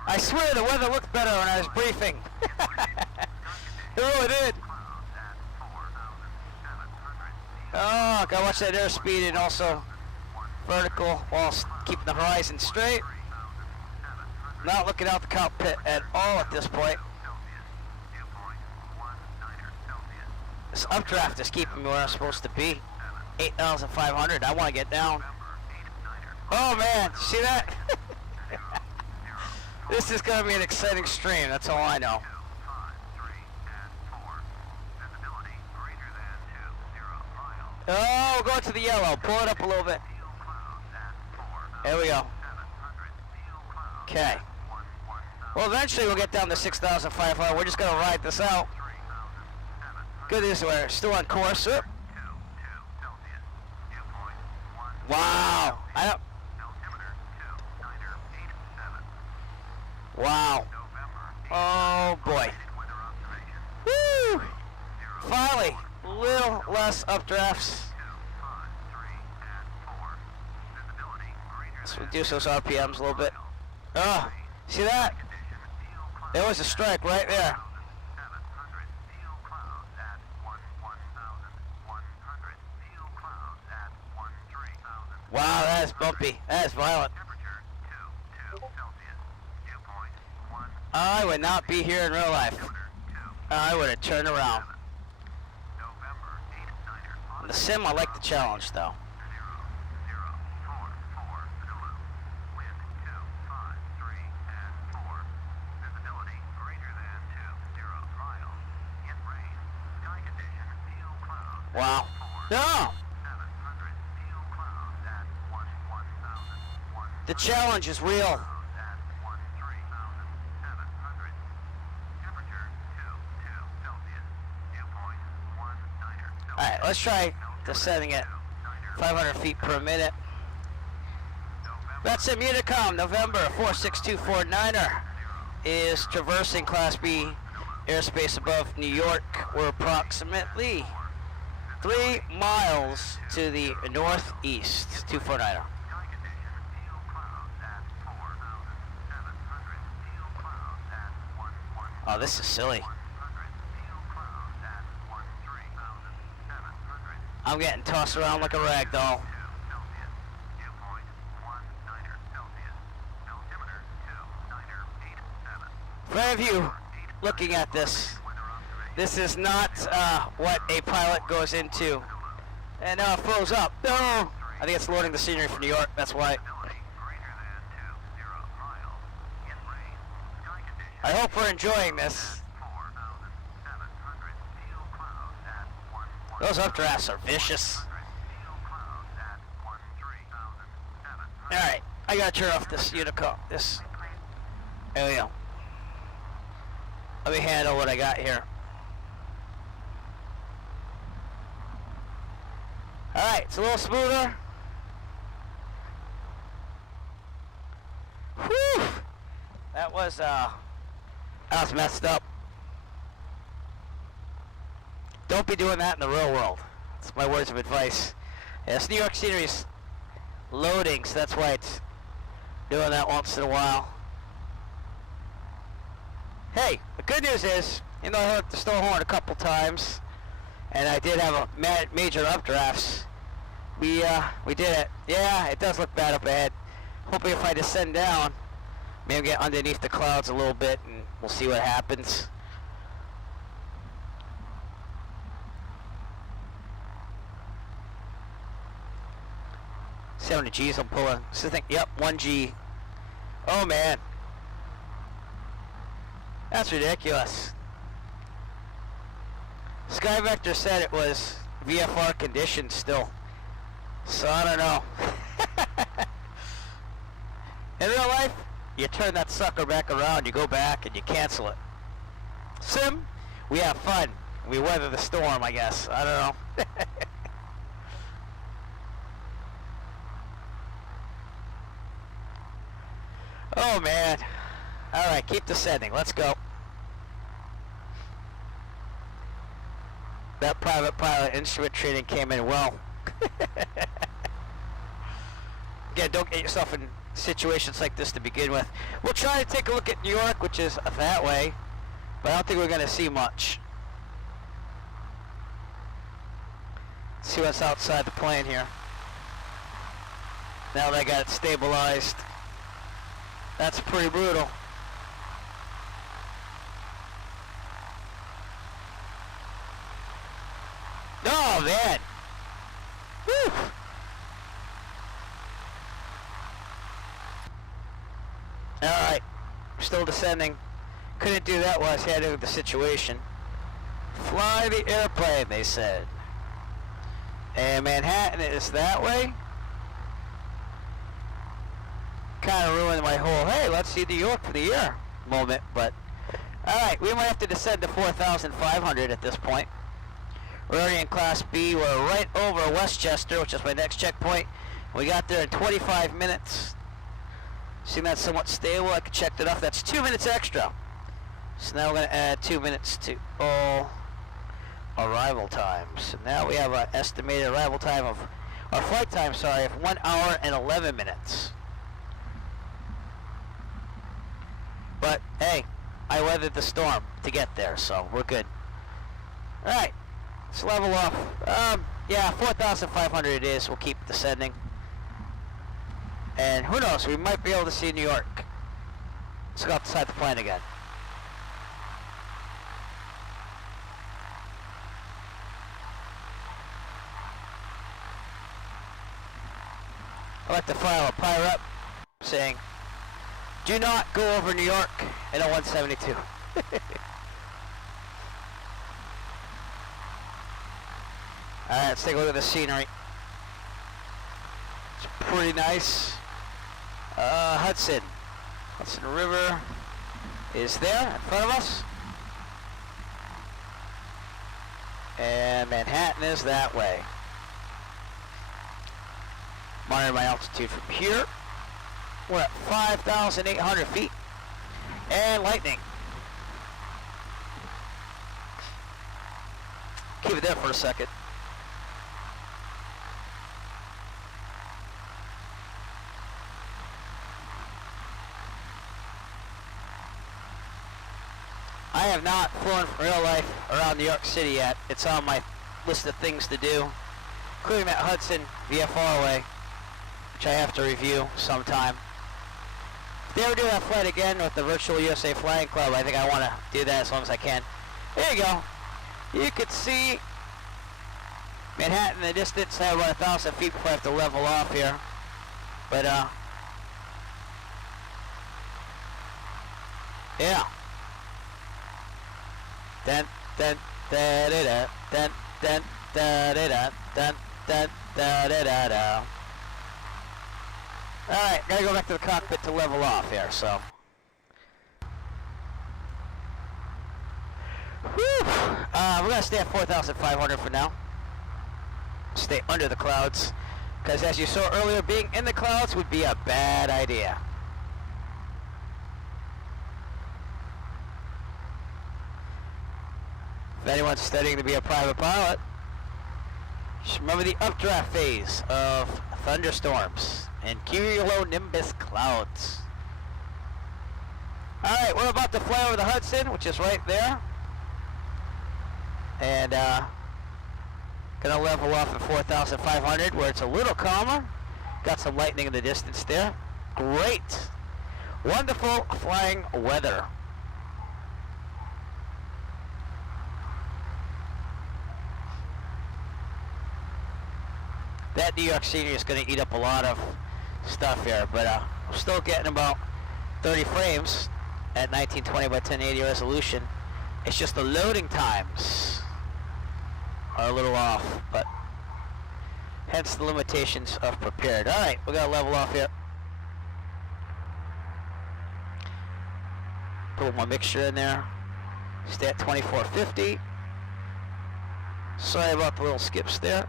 I swear the weather looked better when I was briefing. It really did. Oh, gotta watch that airspeed and also vertical while keeping the horizon straight. Not looking out the cockpit at all at this point. This updraft is keeping me where I'm supposed to be. 8,500. I want to get down. Oh man, see that? This is going to be an exciting stream. That's all I know. Oh, go to the yellow. Pull it up a little bit. There we go. Okay. Well, eventually we'll get down to 6,500. We're just going to ride this out. Good news, we're still on course. Oop. Wow. I don't. Wow. Oh boy. Woo! Finally, a little less updrafts. Let's reduce those RPMs a little bit. Oh, see that? There was a strike right there. Wow, that is bumpy. That is violent. I would not be here in real life. I would have turned around. On the sim, I like the challenge, though. Wow. No! The challenge is real. Alright, let's try descending at 500 feet per minute. That's Unicom, November 46249er is traversing Class B airspace above New York. We're approximately 3 miles to the northeast, 249er. Oh, this is silly. I'm getting tossed around like a rag doll. For any of you looking at this, this is not what a pilot goes into. And now it froze up. No! I think it's loading the scenery from New York, that's why. I hope we're enjoying this. Those updrafts are vicious. Alright, I gotta turn off this Unicom. There we go. Let me handle what I got here. Alright, it's a little smoother. Whew! That was messed up. Don't be doing that in the real world. That's my words of advice. Yeah, this New York scenery's loading, so that's why it's doing that once in a while. Hey, the good news is, even though I heard the snow horn a couple times, and I did have a major updrafts, we did it. Yeah, it does look bad up ahead. Hoping if I descend down, maybe get underneath the clouds a little bit, and we'll see what happens. See how many G's I'm pulling. So I think, yep, 1 G. Oh man. That's ridiculous. Sky Vector said it was VFR conditions still. So I don't know. In real life, you turn that sucker back around, you go back and you cancel it. Sim, we have fun. We weather the storm, I guess. I don't know. Oh man. Alright, keep descending. Let's go. That private pilot instrument training came in well. Again, don't get yourself in situations like this to begin with. We'll try to take a look at New York, which is that way, but I don't think we're going to see much. Let's see what's outside the plane here. Now that I got it stabilized. That's pretty brutal. Oh man! Whew. Alright, still descending. Couldn't do that while I was handling the situation. Fly the airplane, they said. And Manhattan is that way. Kind of ruined my whole, hey, let's see New York for the year moment, but alright, we might have to descend to 4,500 at this point. We're already in Class B. We're right over Westchester, which is my next checkpoint. We got there in 25 minutes. Seeing that's somewhat stable, I checked it off. That's 2 minutes extra. So now we're going to add 2 minutes to all arrival times. So now we have an estimated arrival time of, or flight time, sorry, of 1 hour and 11 minutes. But hey, I weathered the storm to get there, so we're good. Alright, let's level off. Yeah, 4,500 it is. We'll keep descending. And who knows, we might be able to see New York. Let's go outside the plane again. I'd like to file a pirate saying, do not go over New York in a 172. Alright, let's take a look at the scenery. It's pretty nice. Hudson River is there in front of us. And Manhattan is that way. Monitor my altitude from here. We're at 5,800 feet. And lightning. Keep it there for a second. have not flown in real life around New York City yet. It's on my list of things to do, including that Hudson via Faraway, which I have to review sometime. If they ever do that flight again with the Virtual USA Flying Club, I think I want to do that as long as I can. There you go. You could see Manhattan in the distance. I have about 1,000 feet before I have to level off here. But, yeah. Dun dun da da da dun dun da da da dun dun da da da da. Alright, gotta go back to the cockpit to level off here, so. Whew. We're gonna stay at 4,500 for now. Stay under the clouds, because as you saw earlier, being in the clouds would be a bad idea. If anyone's studying to be a private pilot, just remember the updraft phase of thunderstorms and cumulonimbus clouds. Alright, we're about to fly over the Hudson, which is right there. And gonna level off at 4,500 where it's a little calmer. Got some lightning in the distance there. Great. Wonderful flying weather. That New York scenery is going to eat up a lot of stuff here, but I'm still getting about 30 frames at 1920 by 1080 resolution. It's just the loading times are a little off, but hence the limitations of prepared. Alright, we got to level off here. Put my mixture in there. Stay at 2450. Sorry about the little skips there.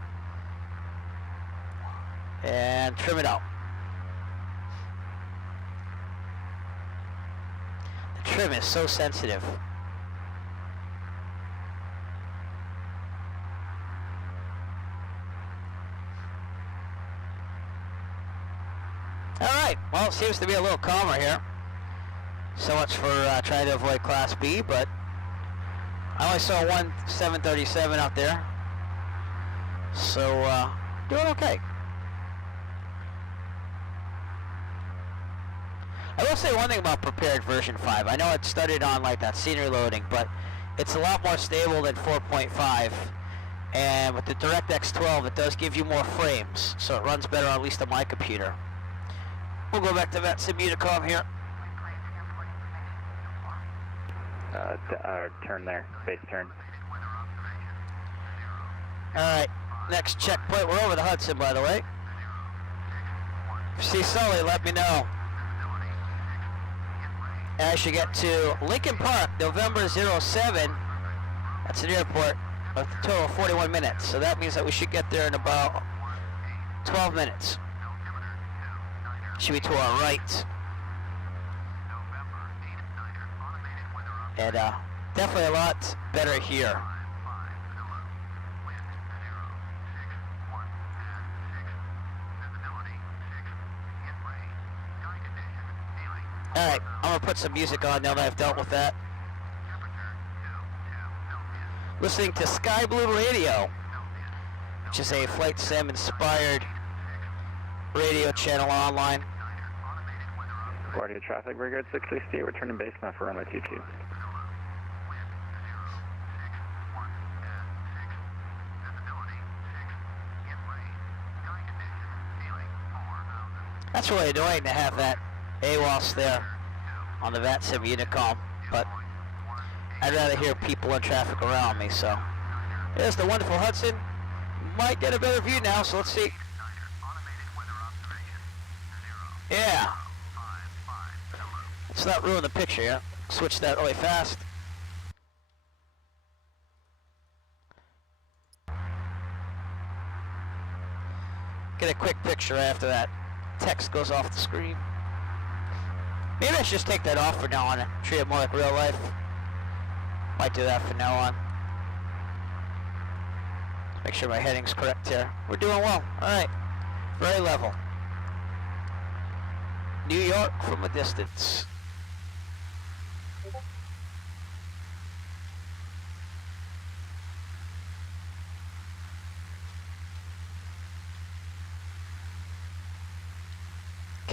And trim it out. The trim is so sensitive. Alright, well, it seems to be a little calmer here. So much for trying to avoid Class B, but I only saw one 737 out there. So, doing okay. I will say one thing about Prepared version 5. I know it started on like that scenery loading, but it's a lot more stable than 4.5. And with the DirectX 12, it does give you more frames, so it runs better, at least on my computer. We'll go back to that Simunicom here. Turn there, base turn. Alright, next checkpoint. We're over the Hudson, by the way. If you see Sully, let me know. As you get to Lincoln Park, November 07, that's an airport, with a total of 41 minutes. So that means that we should get there in about 12 minutes. Should be to our right. And definitely a lot better here. Alright, I'm going to put some music on now that I've dealt with that. Listening to Sky Blue Radio, which is a Flight Sim inspired radio channel online. Guardia traffic, Brigade 668, returning base now for runway 22. That's really annoying to have that AWOS there on the VATSIM Unicom, but I'd rather hear people and traffic around me, so. There's the wonderful Hudson. Might get a better view now, so let's see. Yeah. Let's not ruin the picture, yeah? Switch that really fast. Get a quick picture after that text goes off the screen. Maybe I should just take that off for now on and treat it more like real life. Might do that from now on. Make sure my heading's correct here. We're doing well. Alright. Very level. New York from a distance.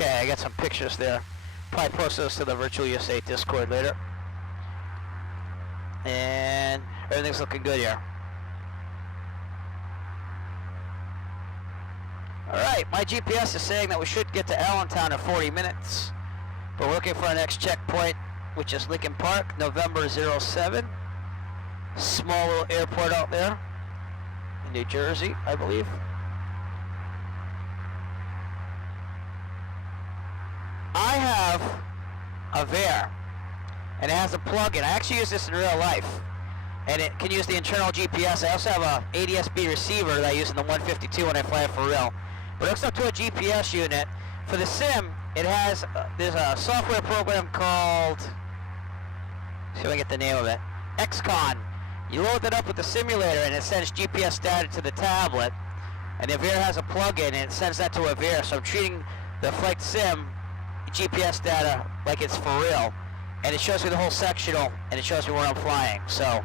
Okay, I got some pictures there. Probably post those to the Virtual USA Discord later. And everything's looking good here. Alright, my GPS is saying that we should get to Allentown in 40 minutes. But we're looking for our next checkpoint, which is Lincoln Park, November 07. Small little airport out there in New Jersey, I believe. I have a VAR, and it has a plug-in. I actually use this in real life, and it can use the internal GPS. I also have a ADDONS receiver that I use in the 152 when I fly it for real. But it hooks up to a GPS unit. For the sim, it has, there's a software program called, see if I get the name of it, XCon. You load that up with the simulator and it sends GPS data to the tablet, and the VAR has a plug-in and it sends that to a VAR. So I'm treating the flight sim GPS data like it's for real, and it shows me the whole sectional and it shows me where I'm flying. So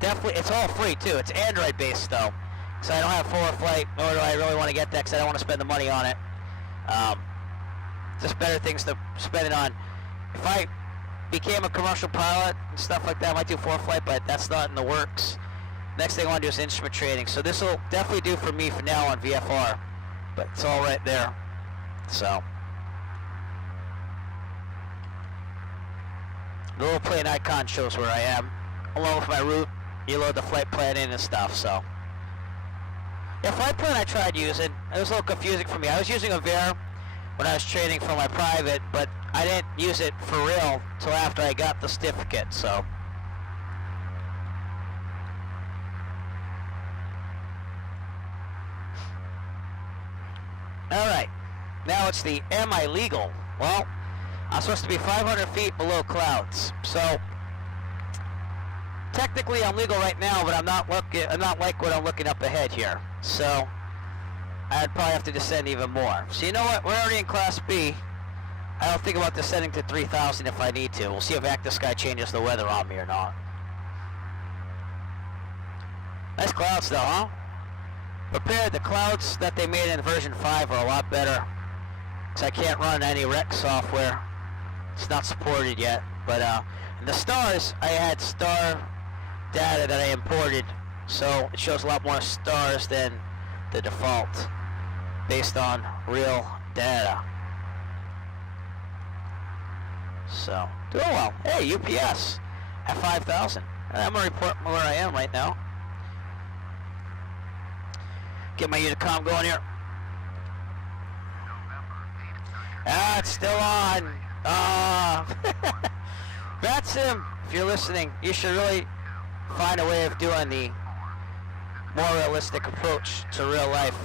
definitely, it's all free too. It's Android based though, so I don't have forward flight, nor do I really want to get that because I don't want to spend the money on it. Just better things to spend it on. If I became a commercial pilot and stuff like that, I might do forward flight, but that's not in the works. Next thing I want to do is instrument training, so this will definitely do for me for now on VFR, but it's all right there. So the little plane icon shows where I am, along with my route. You load the flight plan in and stuff. So yeah, flight plan I tried using. It was a little confusing for me. I was using a VAR when I was training for my private, but I didn't use it for real till after I got the certificate. So all right, now it's the am I legal? Well, I'm supposed to be 500 feet below clouds, so technically I'm legal right now, but I'm not like what I'm looking up ahead here. So I'd probably have to descend even more. So you know what? We're already in Class B. I don't think about descending to 3,000 if I need to. We'll see if ActiveSky changes the weather on me or not. Nice clouds though, huh? Prepared, the clouds that they made in version 5 are a lot better, because I can't run any rec software. It's not supported yet. But in the stars, I had star data that I imported, so it shows a lot more stars than the default based on real data. So doing well. Hey, UPS at 5,000. I'm gonna report where I am right now. Get my Unicom going here. Ah, it's still on. That's him. If you're listening, you should really find a way of doing the more realistic approach to real life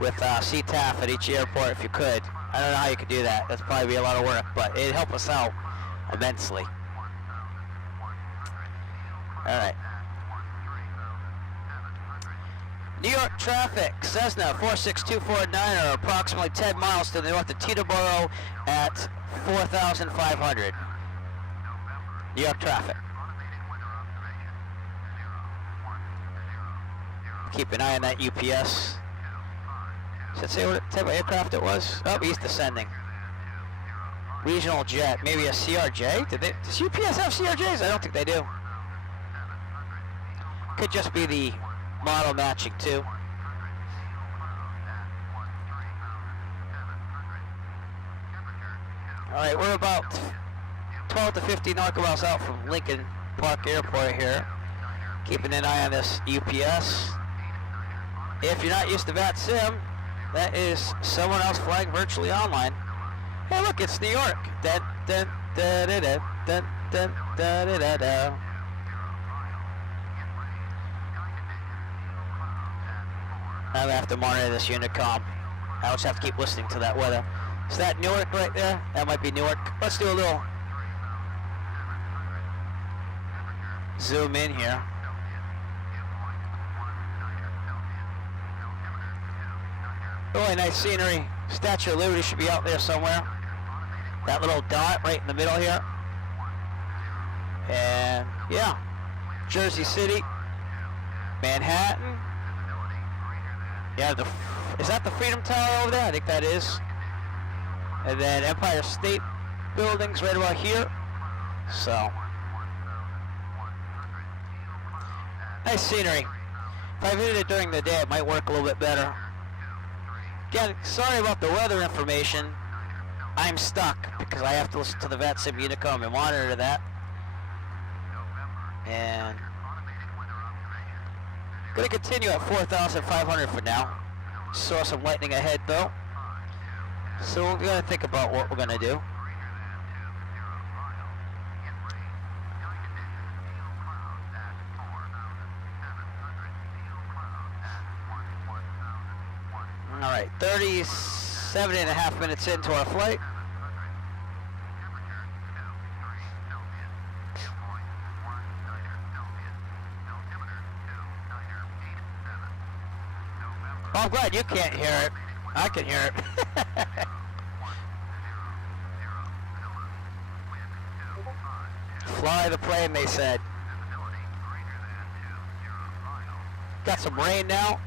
with CTAF at each airport if you could. I don't know how you could do that. That's probably be a lot of work, but it'd help us out immensely. All right. New York traffic, Cessna 46249 are approximately 10 miles to the north of Teterboro at 4,500. New York traffic. Keep an eye on that UPS. Should it say what type of aircraft it was? Oh, he's descending. Regional jet, maybe a CRJ? Does UPS have CRJs? I don't think they do. Could just be the model matching too. Alright, we're about 12 to 15 nautical miles out from Lincoln Park Airport here. Keeping an eye on this UPS. If you're not used to VATSIM, that is someone else flying virtually online. Hey look, it's New York. Dun, dun, da, da, da, dun, dun, da, da, da, da. I have to monitor this Unicom. I just have to keep listening to that weather. Is that Newark right there? That might be Newark. Let's do a little zoom in here. Really nice scenery. Statue of Liberty should be out there somewhere. That little dot right in the middle here. And yeah, Jersey City, Manhattan. Yeah, Is that the Freedom Tower over there? I think that is. And then Empire State Building's right about here. So, nice scenery. If I visited it during the day, it might work a little bit better. Again, sorry about the weather information. I'm stuck because I have to listen to the VATSIM Unicom and monitor that. And gonna continue at 4,500 for now. Saw some lightning ahead though. So we're gonna think about what we're gonna do. All right, 37.5 minutes into our flight. Oh, I'm glad you can't hear it. I can hear it. Fly the plane, they said. Got some rain now.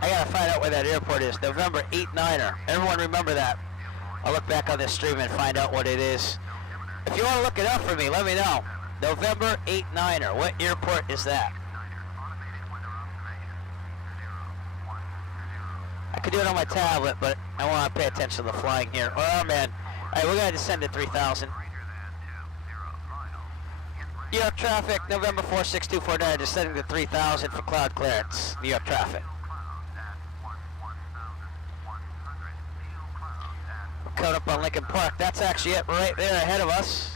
I gotta find out where that airport is. November 89er. Everyone remember that. I'll look back on this stream and find out what it is. If you want to look it up for me, let me know. November 89er. What airport is that? I could do it on my tablet, but I want to pay attention to the flying here. Oh, man. All right, we're going to descend to 3,000. New York traffic, November 46249, descending to 3,000 for cloud clearance. New York traffic. Coming up on Lincoln Park. That's actually it right there ahead of us.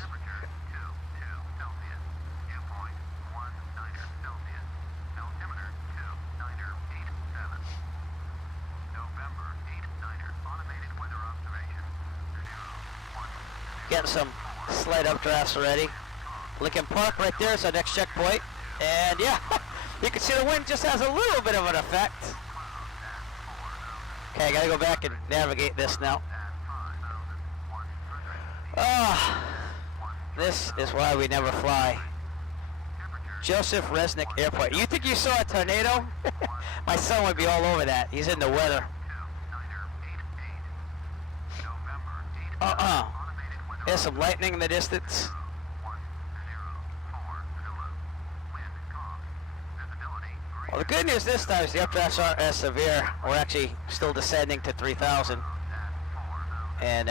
Getting some slight updrafts already. Lincoln Park right there is our next checkpoint. And yeah, you can see the wind just has a little bit of an effect. Okay, I gotta go back and navigate this now. Ah, this is why we never fly. Joseph Resnick Airport. You think you saw a tornado? My son would be all over that. He's in the weather. There's some lightning in the distance. Well, the good news this time is the updrafts aren't as severe. We're actually still descending to 3,000. And,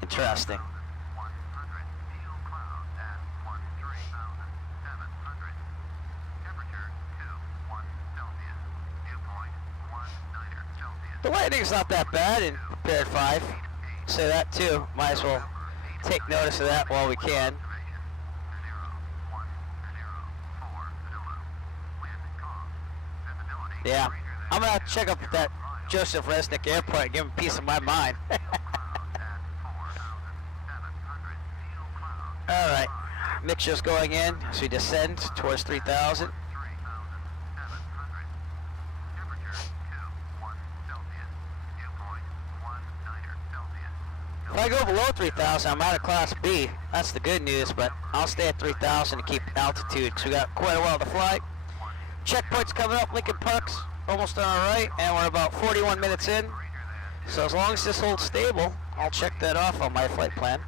interesting. The lightning's not that bad in Prepared 5. Say that too. Might as well take notice of that while we can. Yeah, I'm gonna check up that Joseph Resnick Airport and give him a piece of my mind. Alright, mixture's going in as we descend towards 3,000. If I go below 3,000, I'm out of Class B. That's the good news, but I'll stay at 3,000 to keep altitude because we got quite a while to fly. Checkpoint's coming up, Lincoln Park's almost on our right, and we're about 41 minutes in. So as long as this holds stable, I'll check that off on my flight plan.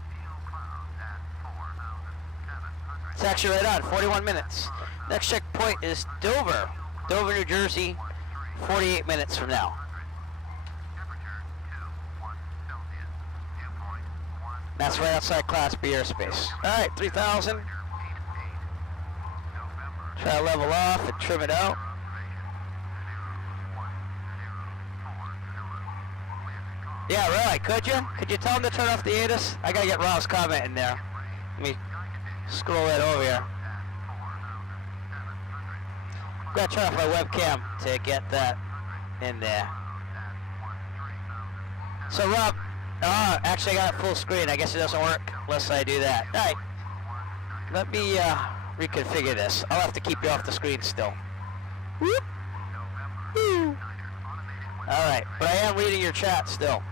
It's actually right on, 41 minutes. Next checkpoint is Dover. Dover, New Jersey, 48 minutes from now. That's right outside Class B airspace. Alright, 3,000. Try to level off and trim it out. Yeah, really, could you? Could you tell them to turn off the ADDONS? I gotta get Rob's comment in there. Let me scroll that over here. I'm gonna turn off my webcam to get that in there. So Rob, actually I got it full screen. I guess it doesn't work unless I do that. Alright, let me reconfigure this. I'll have to keep you off the screen still. Whoop. Woo. Alright, but I am reading your chat still.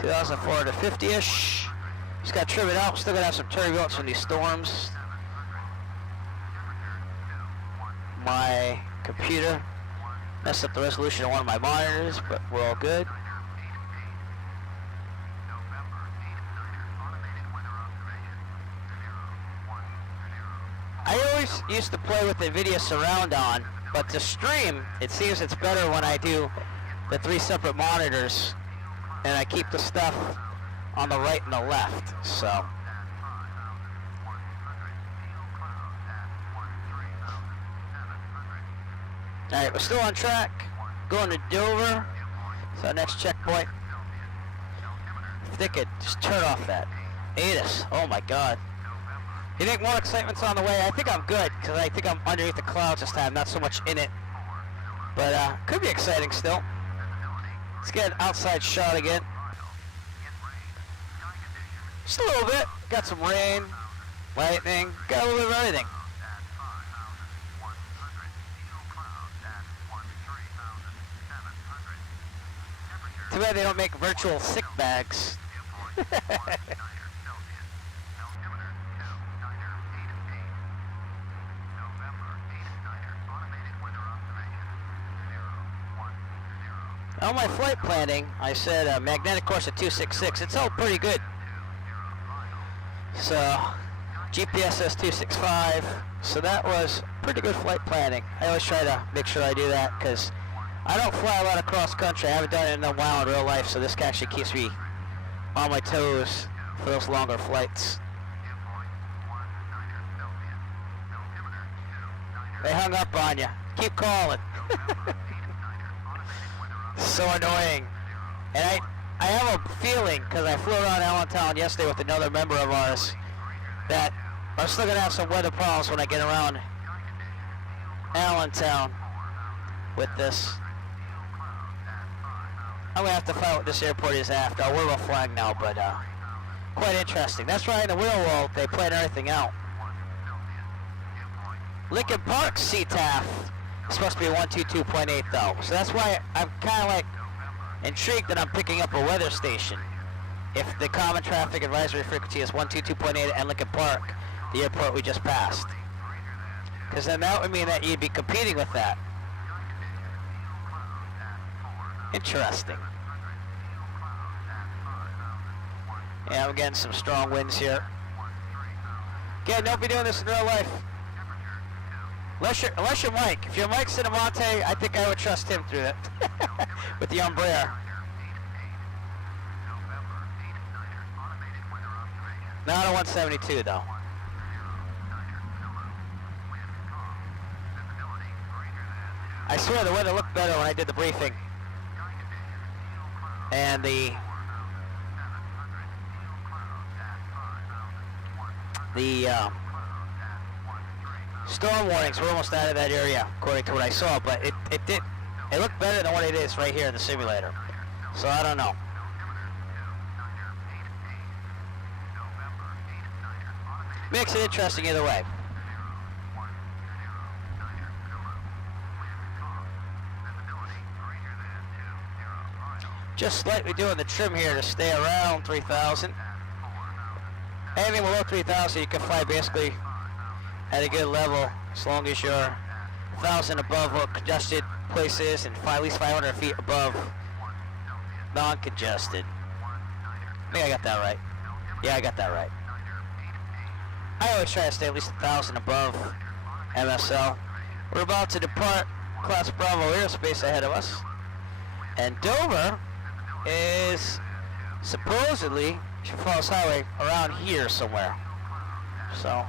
2,450-ish. Just got to trim it out. Still gonna have some turbulence from these storms. My computer messed up the resolution of one of my monitors, but we're all good. I always used to play with the NVIDIA surround on, but to stream, it seems it's better when I do the 3 separate monitors and I keep the stuff on the right and the left, so. Alright, we're still on track. Going to Dover. It's our next checkpoint. If they could just turn off that. ADDONS. Oh my god. You think more excitement's on the way? I think I'm good, because I think I'm underneath the clouds this time, not so much in it. But could be exciting still. Let's get an outside shot again. Just a little bit. Got some rain, lightning, got a little bit of everything. Too bad they don't make virtual sick bags. On my flight planning, I said magnetic course at 266. It's all pretty good. So, GPS says 265. So that was pretty good flight planning. I always try to make sure I do that because I don't fly a lot of cross country. I haven't done it in a while in real life, so this actually keeps me on my toes for those longer flights. They hung up on you. Keep calling. So annoying. And I have a feeling, because I flew around Allentown yesterday with another member of ours, that I'm still going to have some weather problems when I get around Allentown with this. I'm going to have to find out what this airport is after. We're all flying now, but quite interesting. That's right, in the real world, they plan everything out. Lincoln Park CTAF is supposed to be 122.8 though, so that's why I'm kind of like intrigued that I'm picking up a weather station. If the common traffic advisory frequency is 122.8 at Lincoln Park, the airport we just passed. Because then that would mean that you'd be competing with that. Interesting. Yeah, I'm getting some strong winds here. Again, don't be doing this in real life. Unless you're Mike. If you're Mike Cinemonte, I think I would trust him through it. With the Umbrella. Not a 172 though. I swear the weather looked better when I did the briefing. And the storm warnings were almost out of that area, according to what I saw, but it looked better than what it is right here in the simulator. So I don't know. Makes it interesting either way. Just slightly doing the trim here to stay around 3,000. Anything below 3,000 you can fly basically at a good level as long as you're 1,000 above what congested places and at least 500 feet above non-congested. I think I got that right. Yeah, I got that right. I always try to stay at least 1,000 above MSL. We're about to depart Class Bravo airspace ahead of us. And Dover is supposedly, should follow this highway, around here somewhere. So.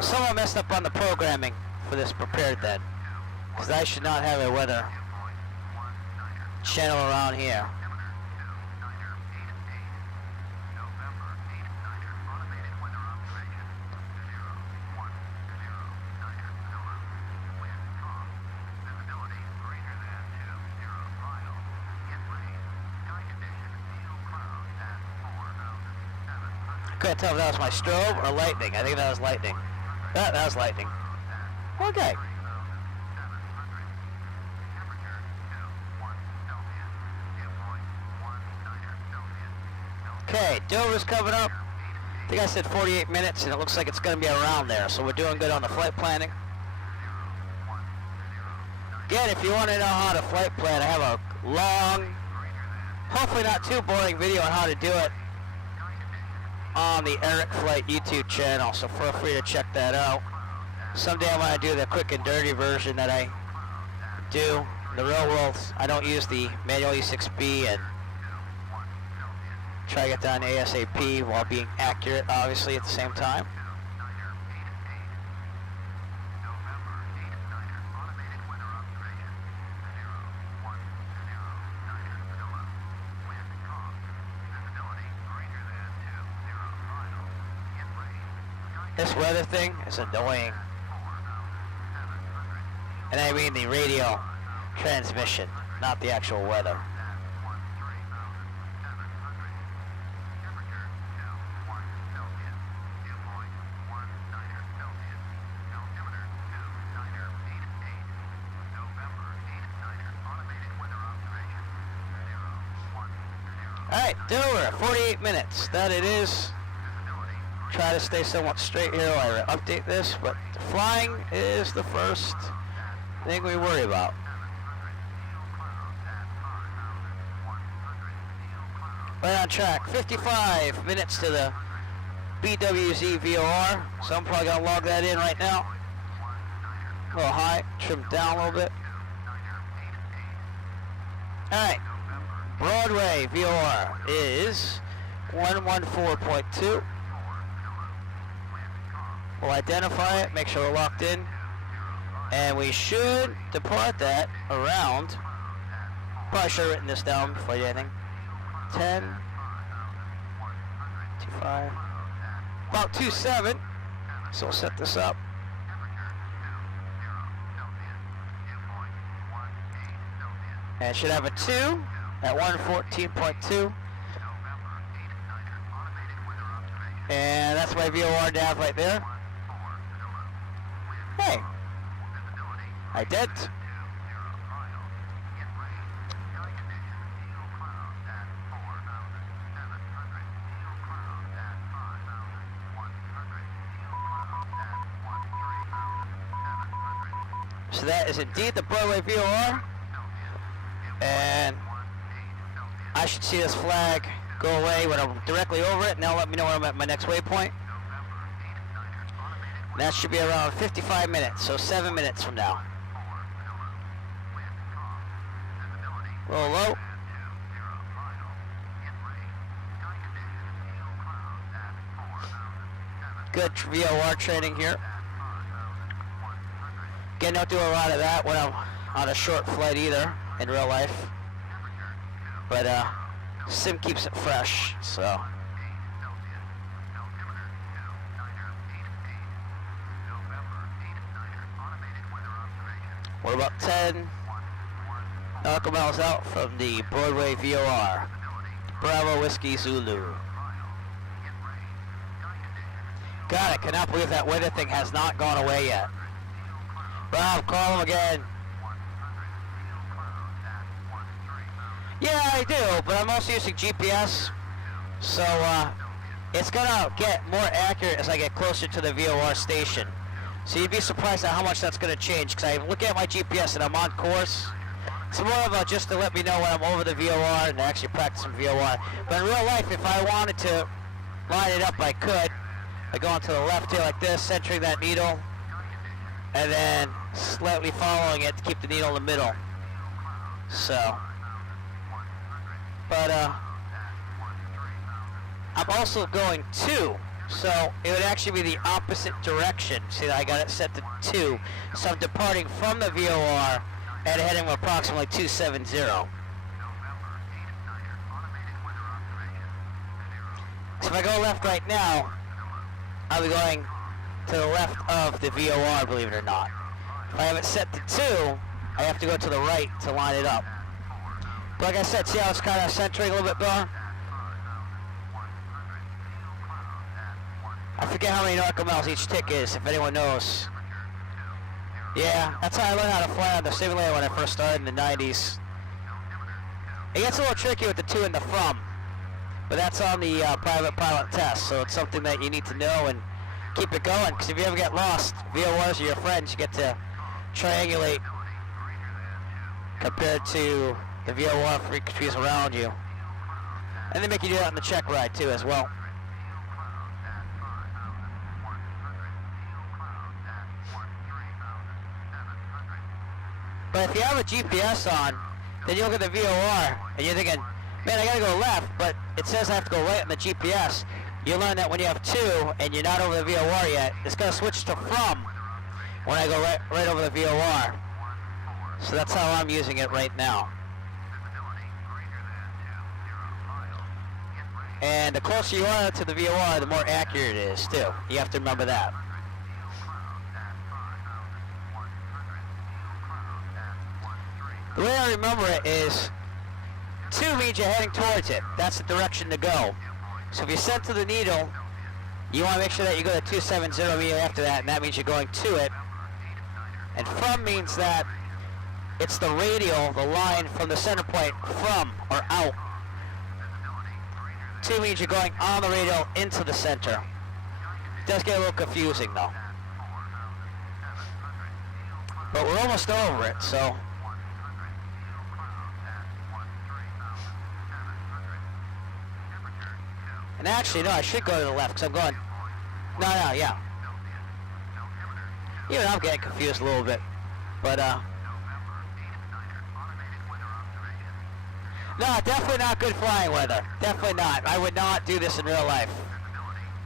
Someone messed up on the programming for this prepared then. Because I should not have a weather channel around here. Couldn't tell if that was my strobe or lightning. I think that was lightning. That was lightning. Okay. Okay, Dover's coming up. I think I said 48 minutes, and it looks like it's going to be around there, so we're doing good on the flight planning. Again, if you want to know how to flight plan, I have a long, hopefully not too boring video on how to do it on the Eric Flight YouTube channel, so feel free to check that out. Someday I want to do the quick and dirty version that I do. In the real world, I don't use the manual E6B and try to get down to ASAP while being accurate, obviously, at the same time. This weather thing is annoying. And I mean the radio transmission, not the actual weather. Alright, Dover, 48 minutes. That it is. Try to stay somewhat straight here while I update this, but flying is the first thing we worry about. Right on track, 55 minutes to the BWZ VOR, so I'm probably going to log that in right now. A little high, trimmed down a little bit. Alright, Broadway VOR is 114.2. We'll identify it, make sure we're locked in, and we should depart that around, probably should have written this down before I do anything, 10, 25, about 27, so we'll set this up. And should have a 2 at 114.2. And that's my VOR nav right there. Hey, I did. So that is indeed the Broadway VOR. And I should see this flag go away when I'm directly over it. Now let me know when I'm at my next waypoint. And that should be around 55 minutes, so 7 minutes from now. A little low. Good VOR training here. Again, don't do a lot of that when I'm on a short flight either, in real life. But Sim keeps it fresh, so. We're about 10 nautical miles out from the Broadway VOR. Bravo Whiskey Zulu. God, I cannot believe that weather thing has not gone away yet. Rob, call him again. Yeah, I do, but I'm also using GPS, so it's gonna get more accurate as I get closer to the VOR station. So you'd be surprised at how much that's gonna change, because I look at my GPS and I'm on course. It's more of a just to let me know when I'm over the VOR and actually practice some VOR. But in real life, if I wanted to line it up, I could. I go onto the left here like this, centering that needle, and then slightly following it to keep the needle in the middle. So. But I'm also going 2, so it would actually be the opposite direction. See, I got it set to 2, so I'm departing from the VOR and heading approximately 270. So if I go left right now, I'll be going to the left of the VOR, believe it or not. If I have it set to 2, I have to go to the right to line it up. But like I said, see how it's kind of centering a little bit better? I forget how many nautical miles each tick is, if anyone knows. Yeah, that's how I learned how to fly on the simulator when I first started in the 90s. It gets a little tricky with the 2 and the from. But that's on the private pilot test, so it's something that you need to know and keep it going, because if you ever get lost, VORs are your friends. You get to triangulate compared to the VOR frequencies around you. And they make you do that on the check ride too as well. But if you have a GPS on, then you look at the VOR and you're thinking, man, I gotta go left, but it says I have to go right on the GPS. You learn that when you have two and you're not over the VOR yet, it's gonna switch to from when I go right over the VOR. So that's how I'm using it right now. And the closer you are to the VOR, the more accurate it is too. You have to remember that. The way I remember it is 2 means you're heading towards it. That's the direction to go. So if you're sent to the needle, you want to make sure that you go to 270 immediately after that, and that means you're going to it. And from means that it's the radial, the line from the center point from or out. 2 means you're going on the radial into the center. It does get a little confusing though. But we're almost over it, so. And actually, no, I should go to the left, because I'm going, no, yeah. Even I'm getting confused a little bit, but, no, definitely not good flying weather. Definitely not. I would not do this in real life.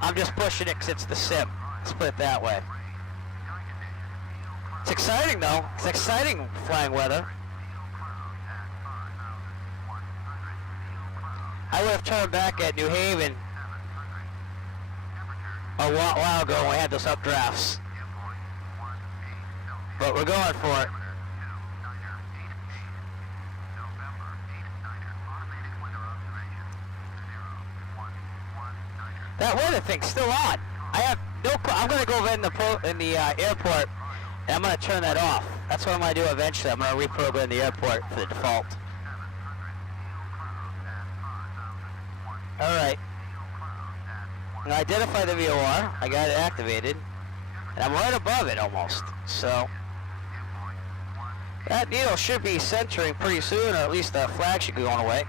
I'm just pushing it because it's the sim. Let's put it that way. It's exciting, though. It's exciting flying weather. I would have turned back at New Haven a while ago when we had those updrafts. But we're going for it. That weather thing's still on. I have no. I'm gonna go over in the airport, and I'm gonna turn that off. That's what I'm gonna do eventually. I'm gonna reprogram the airport for the default. All right. I'm gonna identify the VOR. I got it activated, and I'm right above it almost. So that needle should be centering pretty soon, or at least the flag should be going away.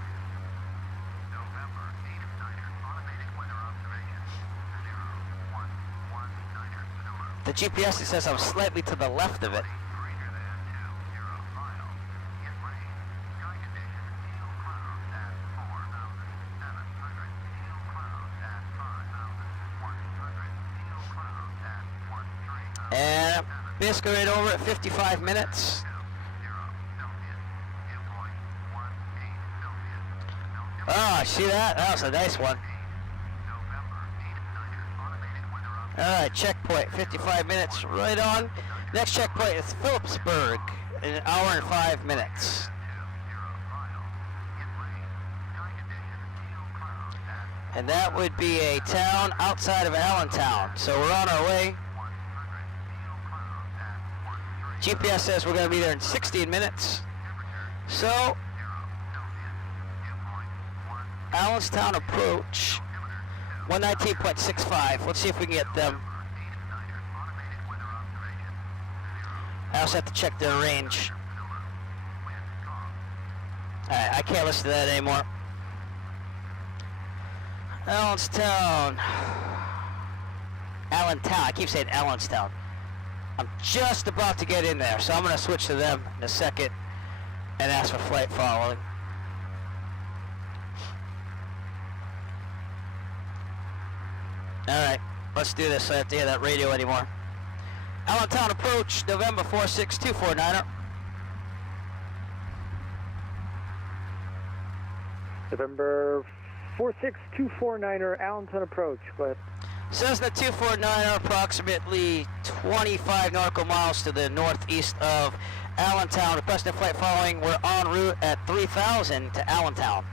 The GPS, it says I'm slightly to the left of it. And basically right over at 55 minutes. Oh, see that? That was a nice one. Alright, checkpoint, 55 minutes, right on. Next checkpoint is Phillipsburg, in 1 hour and 5 minutes. And that would be a town outside of Allentown. So we're on our way. GPS says we're going to be there in 16 minutes. So, Allentown approach. 119.65. Let's see if we can get them. I also have to check their range. Alright, I can't listen to that anymore. Allentown. Allentown. I keep saying Allentown. I'm just about to get in there, so I'm going to switch to them in a second and ask for flight following. Alright, let's do this so I have to hear that radio anymore. Allentown approach, November 46249er. November 46249er, Allentown approach, go ahead. Cessna 249er, approximately 25 nautical miles to the northeast of Allentown. Requesting flight following, we're en route at 3000 to Allentown.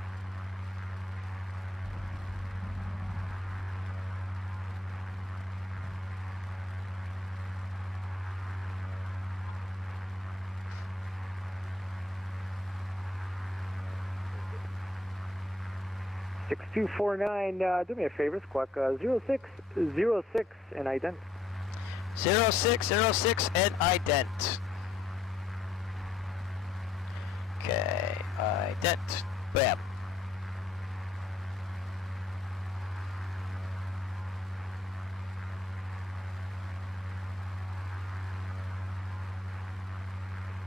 6249, do me a favor, squawk 0606 and ident. 0606 and ident. Okay, ident. Bam.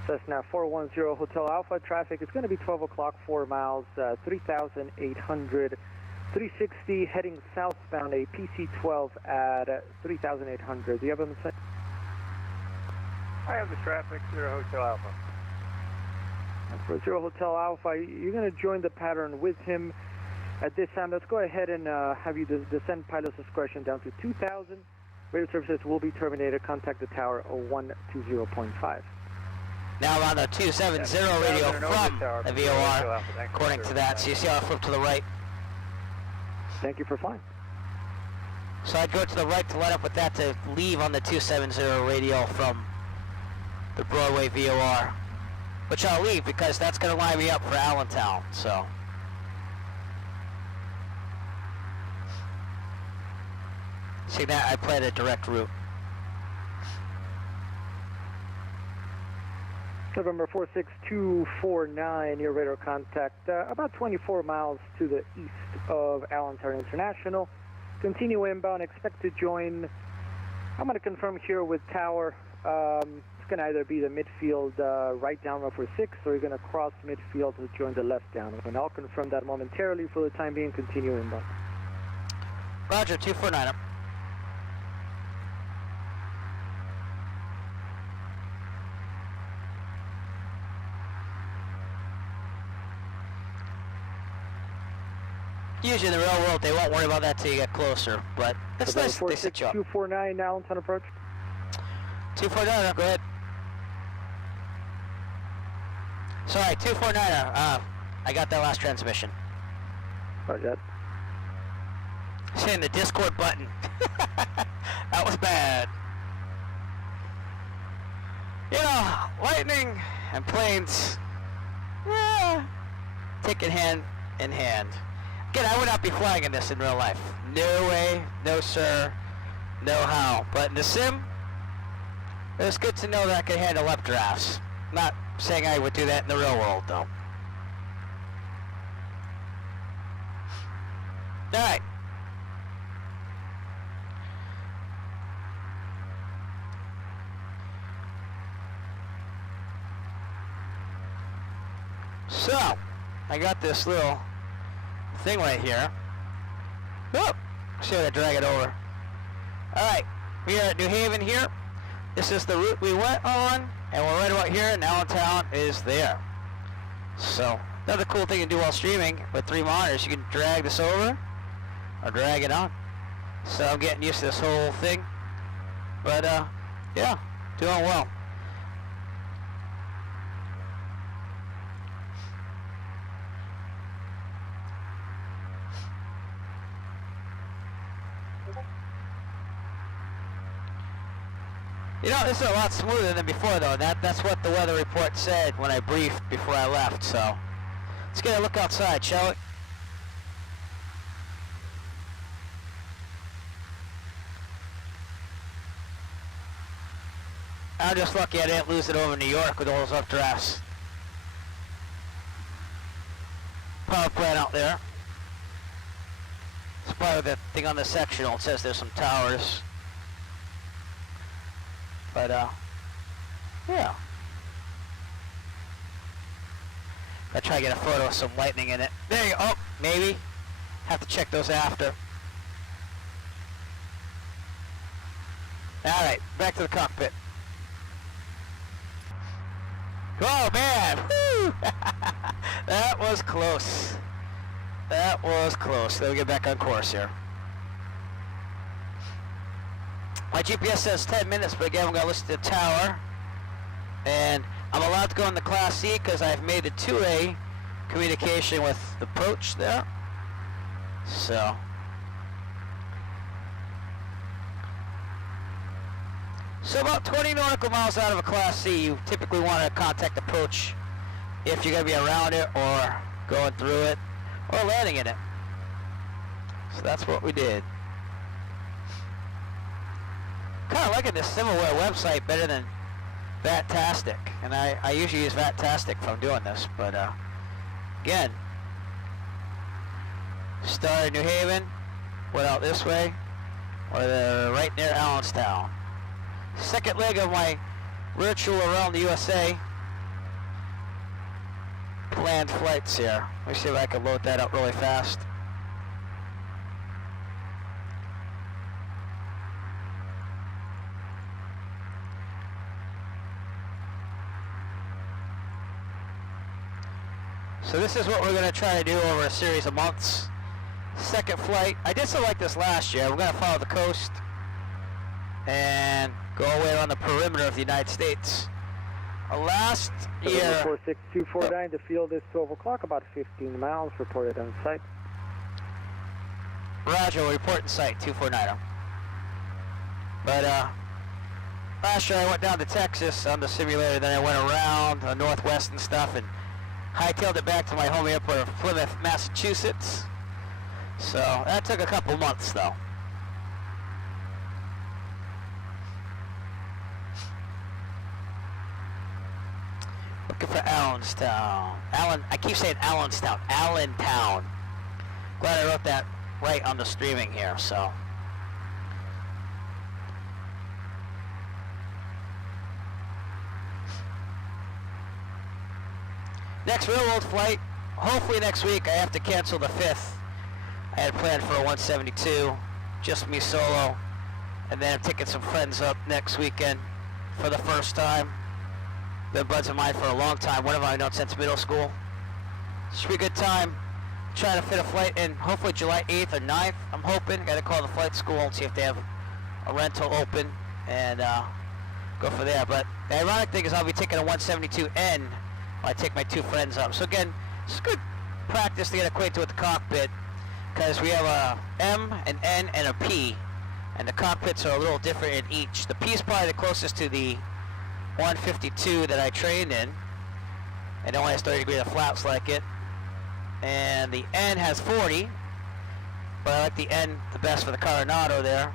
Cessna 410 Hotel Alpha, traffic is going to be 12 o'clock, 4 miles, 3,800, 360, heading southbound, a PC-12 at 3,800. Do you have them set? I have the traffic, 0 Hotel Alpha. For 0 Hotel Alpha, you're going to join the pattern with him. At this time, let's go ahead and have you descend pilot's discretion down to 2,000. Radio services will be terminated. Contact the tower 0120.5. Now I'm on the 270 radio from the VOR, according to that. So you see how I flip to the right? Thank you for flying. So I'd go to the right to line up with that to leave on the 270 radio from the Broadway VOR. Which I'll leave because that's going to line me up for Allentown, so. See that? I played a direct route. November 46249, your radar contact, about 24 miles to the east of Allentown International. Continue inbound, expect to join, I'm going to confirm here with tower, it's going to either be the midfield right down for 6, or you're going to cross midfield to join the left down. And I'll confirm that momentarily. For the time being, continue inbound. Roger, 249. Usually in the real world, they won't worry about that till you get closer, but it's nice that they set you up. 249, Allentown approach. 249, go ahead. Sorry, 249, I got that last transmission. Roger that. Hitting the Discord button. That was bad. You know, lightning and planes, taking hand in hand. Again, I would not be flying in this in real life. No way, no sir, no how. But in the sim, it was good to know that I could handle updrafts. Not saying I would do that in the real world, though. Alright. So, I got this little thing right here. Oh, see if I drag it over. Alright, we are at New Haven here. This is the route we went on, and we're right about here, and Allentown is there. So, another cool thing to do while streaming with 3 monitors, you can drag this over, or drag it on. So I'm getting used to this whole thing. But, yeah, doing well. You know, this is a lot smoother than before, though. That's what the weather report said when I briefed before I left, so. Let's get a look outside, shall we? I'm just lucky I didn't lose it over New York with all those updrafts. Power plant out there. It's probably the thing on the sectional. It says there's some towers. But, yeah. I'll try to get a photo of some lightning in it. There you go. Oh, maybe. Have to check those after. Alright, back to the cockpit. Oh, man! Woo! That was close. That was close. Let me get back on course here. My GPS says 10 minutes, but again, I'm going to listen to the tower. And I'm allowed to go in the Class C because I've made the 2A communication with the approach there. So. So about 20 nautical miles out of a Class C, you typically want to contact approach if you're going to be around it or going through it or landing in it. So that's what we did. Kind of liking this Similar website better than Vatastic, and I usually use Vatastic if I'm doing this, but again, started New Haven, went out this way, or right near Allentown. Second leg of my virtual around the USA planned flights here. Let me see if I can load that up really fast. So this is what we're going to try to do over a series of months. Second flight. I did something like this last year. We're going to follow the coast and go away on the perimeter of the United States. Last year... 46249, the field is 12 o'clock, about 15 miles, reported on site. Roger, report in sight, 249. But last year I went down to Texas on the simulator, then I went around the Northwest and stuff, and hightailed it back to my home airport of Plymouth, Massachusetts. So that took a couple months though. Looking for Allentown. I keep saying Allentown. Allentown. Glad I wrote that right on the streaming here, so. Next real-world flight, hopefully next week. I have to cancel the 5th. I had planned for a 172, just me solo. And then I'm taking some friends up next weekend for the first time. Been buds of mine for a long time, one of them I've known since middle school. Should be a good time. Trying to fit a flight in, hopefully July 8th or 9th, I'm hoping. Got to call the flight school and see if they have a rental open and go for there. But the ironic thing is I'll be taking a 172N. I take my 2 friends up. So again, it's good practice to get acquainted with the cockpit because we have a M, an N, and a P, and the cockpits are a little different in each. The P is probably the closest to the 152 that I trained in, and it only has 30 degrees of flaps like it. And the N has 40, but I like the N the best for the Coronado there,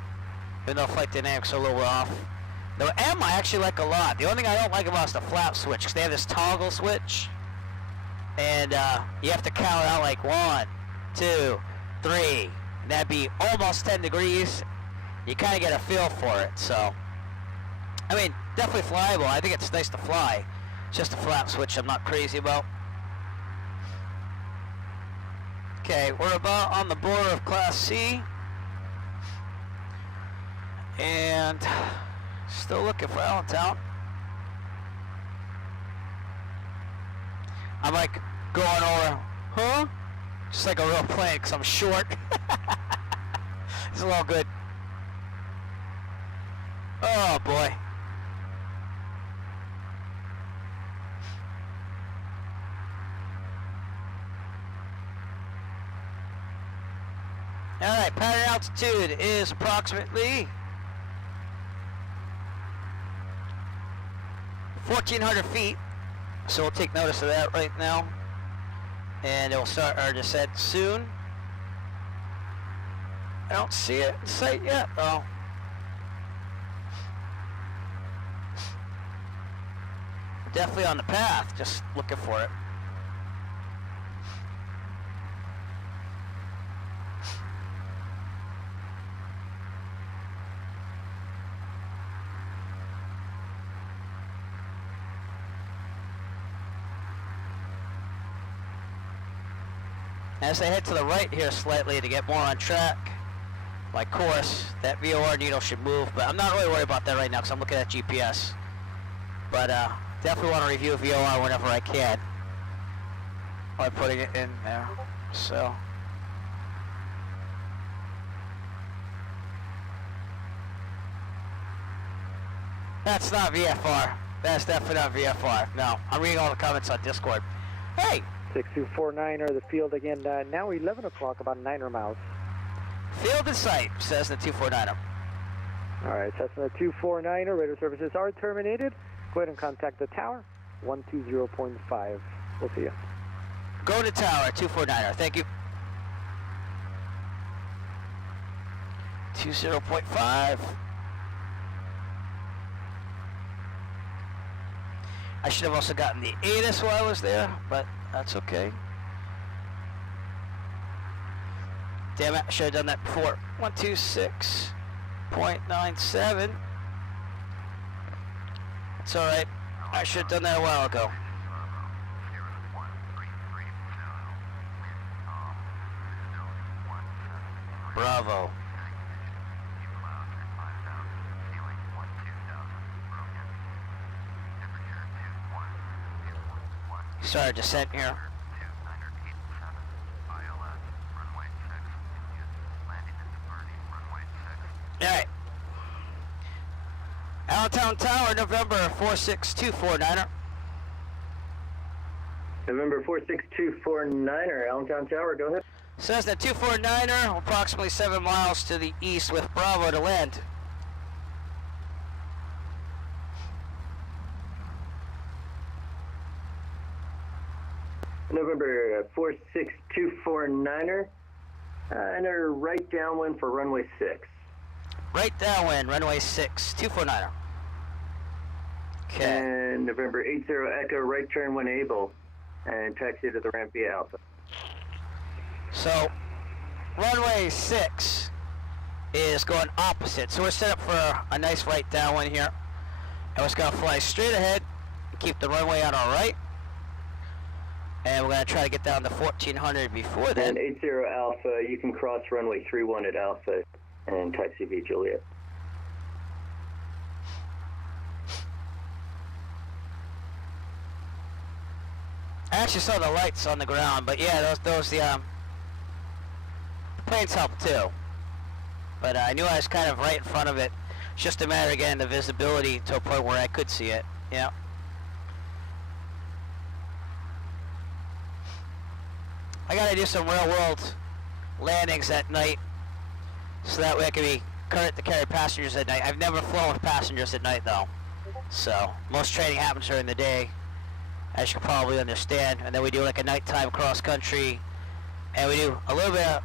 even though flight dynamics are a little off. The M I actually like a lot. The only thing I don't like about it is the flap switch, because they have this toggle switch, and you have to count out like 1, 2, 3, and that'd be almost 10 degrees. You kind of get a feel for it, so. I mean, definitely flyable. I think it's nice to fly. It's just a flap switch I'm not crazy about. Okay, we're about on the border of Class C, and still looking for Allentown. I'm like going over, huh? Just like a real plane because I'm short. It's a little good. Oh boy. Alright, pattern altitude is approximately 1,400 feet, so we'll take notice of that right now, and it will start our descent soon. I don't see it in sight yet, though. Definitely on the path, just looking for it. As I head to the right here slightly to get more on track, my course, that VOR needle should move, but I'm not really worried about that right now because I'm looking at GPS. But definitely want to review VOR whenever I can by putting it in there. So. That's not VFR. That's definitely not VFR. No, I'm reading all the comments on Discord. Hey! 6249er, the field again, now 11 o'clock, about 9 miles. Field in sight, says the 249er. Alright, Cessna 249er, radar services are terminated. Go ahead and contact the tower, 120.5. We'll see you. Go to tower, 249er, thank you. 20.5. I should have also gotten the ADDONS while I was there, but that's okay. Damn it, I should have done that before. 126.97. It's alright. I should have done that a while ago. Bravo. Start descent here. Alright. Allentown Tower, November 46249er. November 46249er, Allentown Tower, go ahead. Says that 249er, approximately 7 miles to the east with Bravo to land. November 46249er, enter right downwind for runway 6. Right downwind, runway 6, 249er. Okay. And November 80 Echo, right turn when able, and taxi to the ramp via Alpha. So, runway 6 is going opposite. So we're set up for a nice right downwind here. And we're just going to fly straight ahead and keep the runway on our right. And we're going to try to get down to 1400 before then. And 80 Alpha, you can cross runway 31 at Alpha and taxi via Juliet. I actually saw the lights on the ground, but yeah, those the planes help too. But I knew I was kind of right in front of it. It's just a matter of getting the visibility to a point where I could see it. Yeah. I gotta do some real world landings at night, so that way I can be current to carry passengers at night. I've never flown with passengers at night though, so most training happens during the day, as you can probably understand. And then we do like a nighttime cross country, and we do a little bit of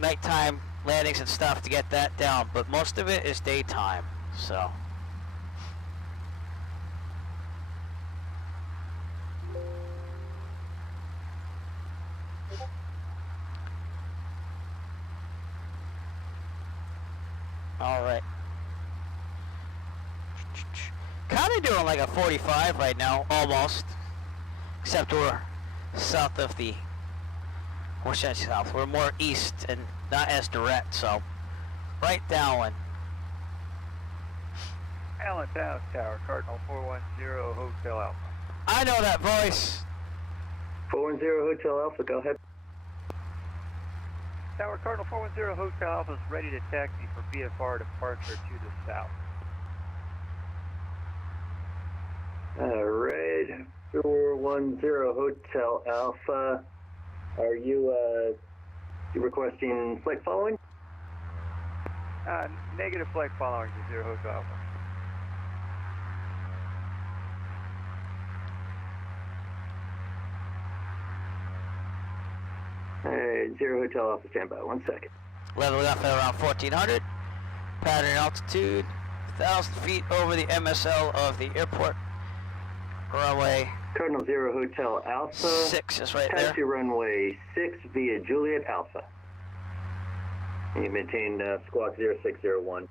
nighttime landings and stuff to get that down, but most of it is daytime. So all right, kind of doing like a 45 right now, almost, except we're south of the, or should I say south, we're more east and not as direct, so right downwind. Allentown Tower, Cardinal 410 Hotel Alpha. I know that voice. 410 Hotel Alpha, go ahead. Tower, Cardinal 410 Hotel Alpha is ready to taxi for VFR departure to the south. Alright, 410 Hotel Alpha. Are you requesting flight following? Negative flight following to 0 Hotel Alpha. Alright, 0 Hotel Alpha, stand by, 1 second. Leveling off at around 1400. Pattern altitude 1,000 feet over the MSL of the airport. Runway Cardinal 0 Hotel Alpha. 6 is right Taxi there. runway 6 via Juliet Alpha. And you maintain squawk 0601.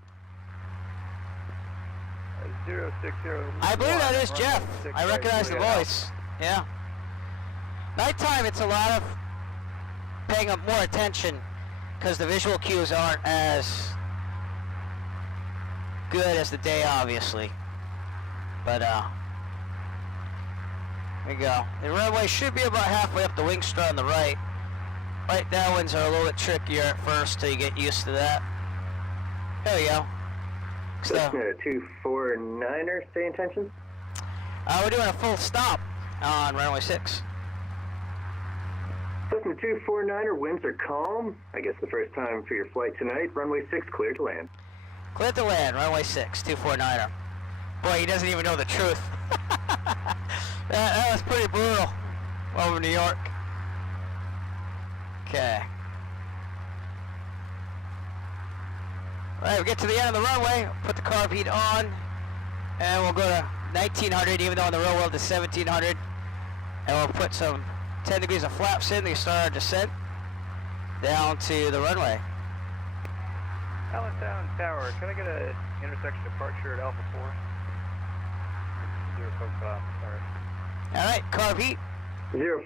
060. I believe that is Jeff. I recognize the voice. Yeah. Nighttime, it's a lot of paying up more attention because the visual cues aren't as good as the day, obviously. But there we go. The runway should be about halfway up the wing strut on the right. Right downwinds are a little bit trickier at first till you get used to that. There we go. Cessna 249er, stay in tension. We're doing a full stop on runway 6. Cessna 249er, winds are calm. I guess the first time for your flight tonight. Runway 6, clear to land. Clear to land, runway 6, 249er. Boy, he doesn't even know the truth. that was pretty brutal over New York. Okay. Alright, we get to the end of the runway, put the carb heat on, and we'll go to 1900, even though in the real world it's 1700. And we'll put some 10 degrees of flaps in to start our descent down to the runway. Allentown Tower, can I get an intersection departure at Alpha 4? 0 Hotel, sorry. Alright, carb heat. 0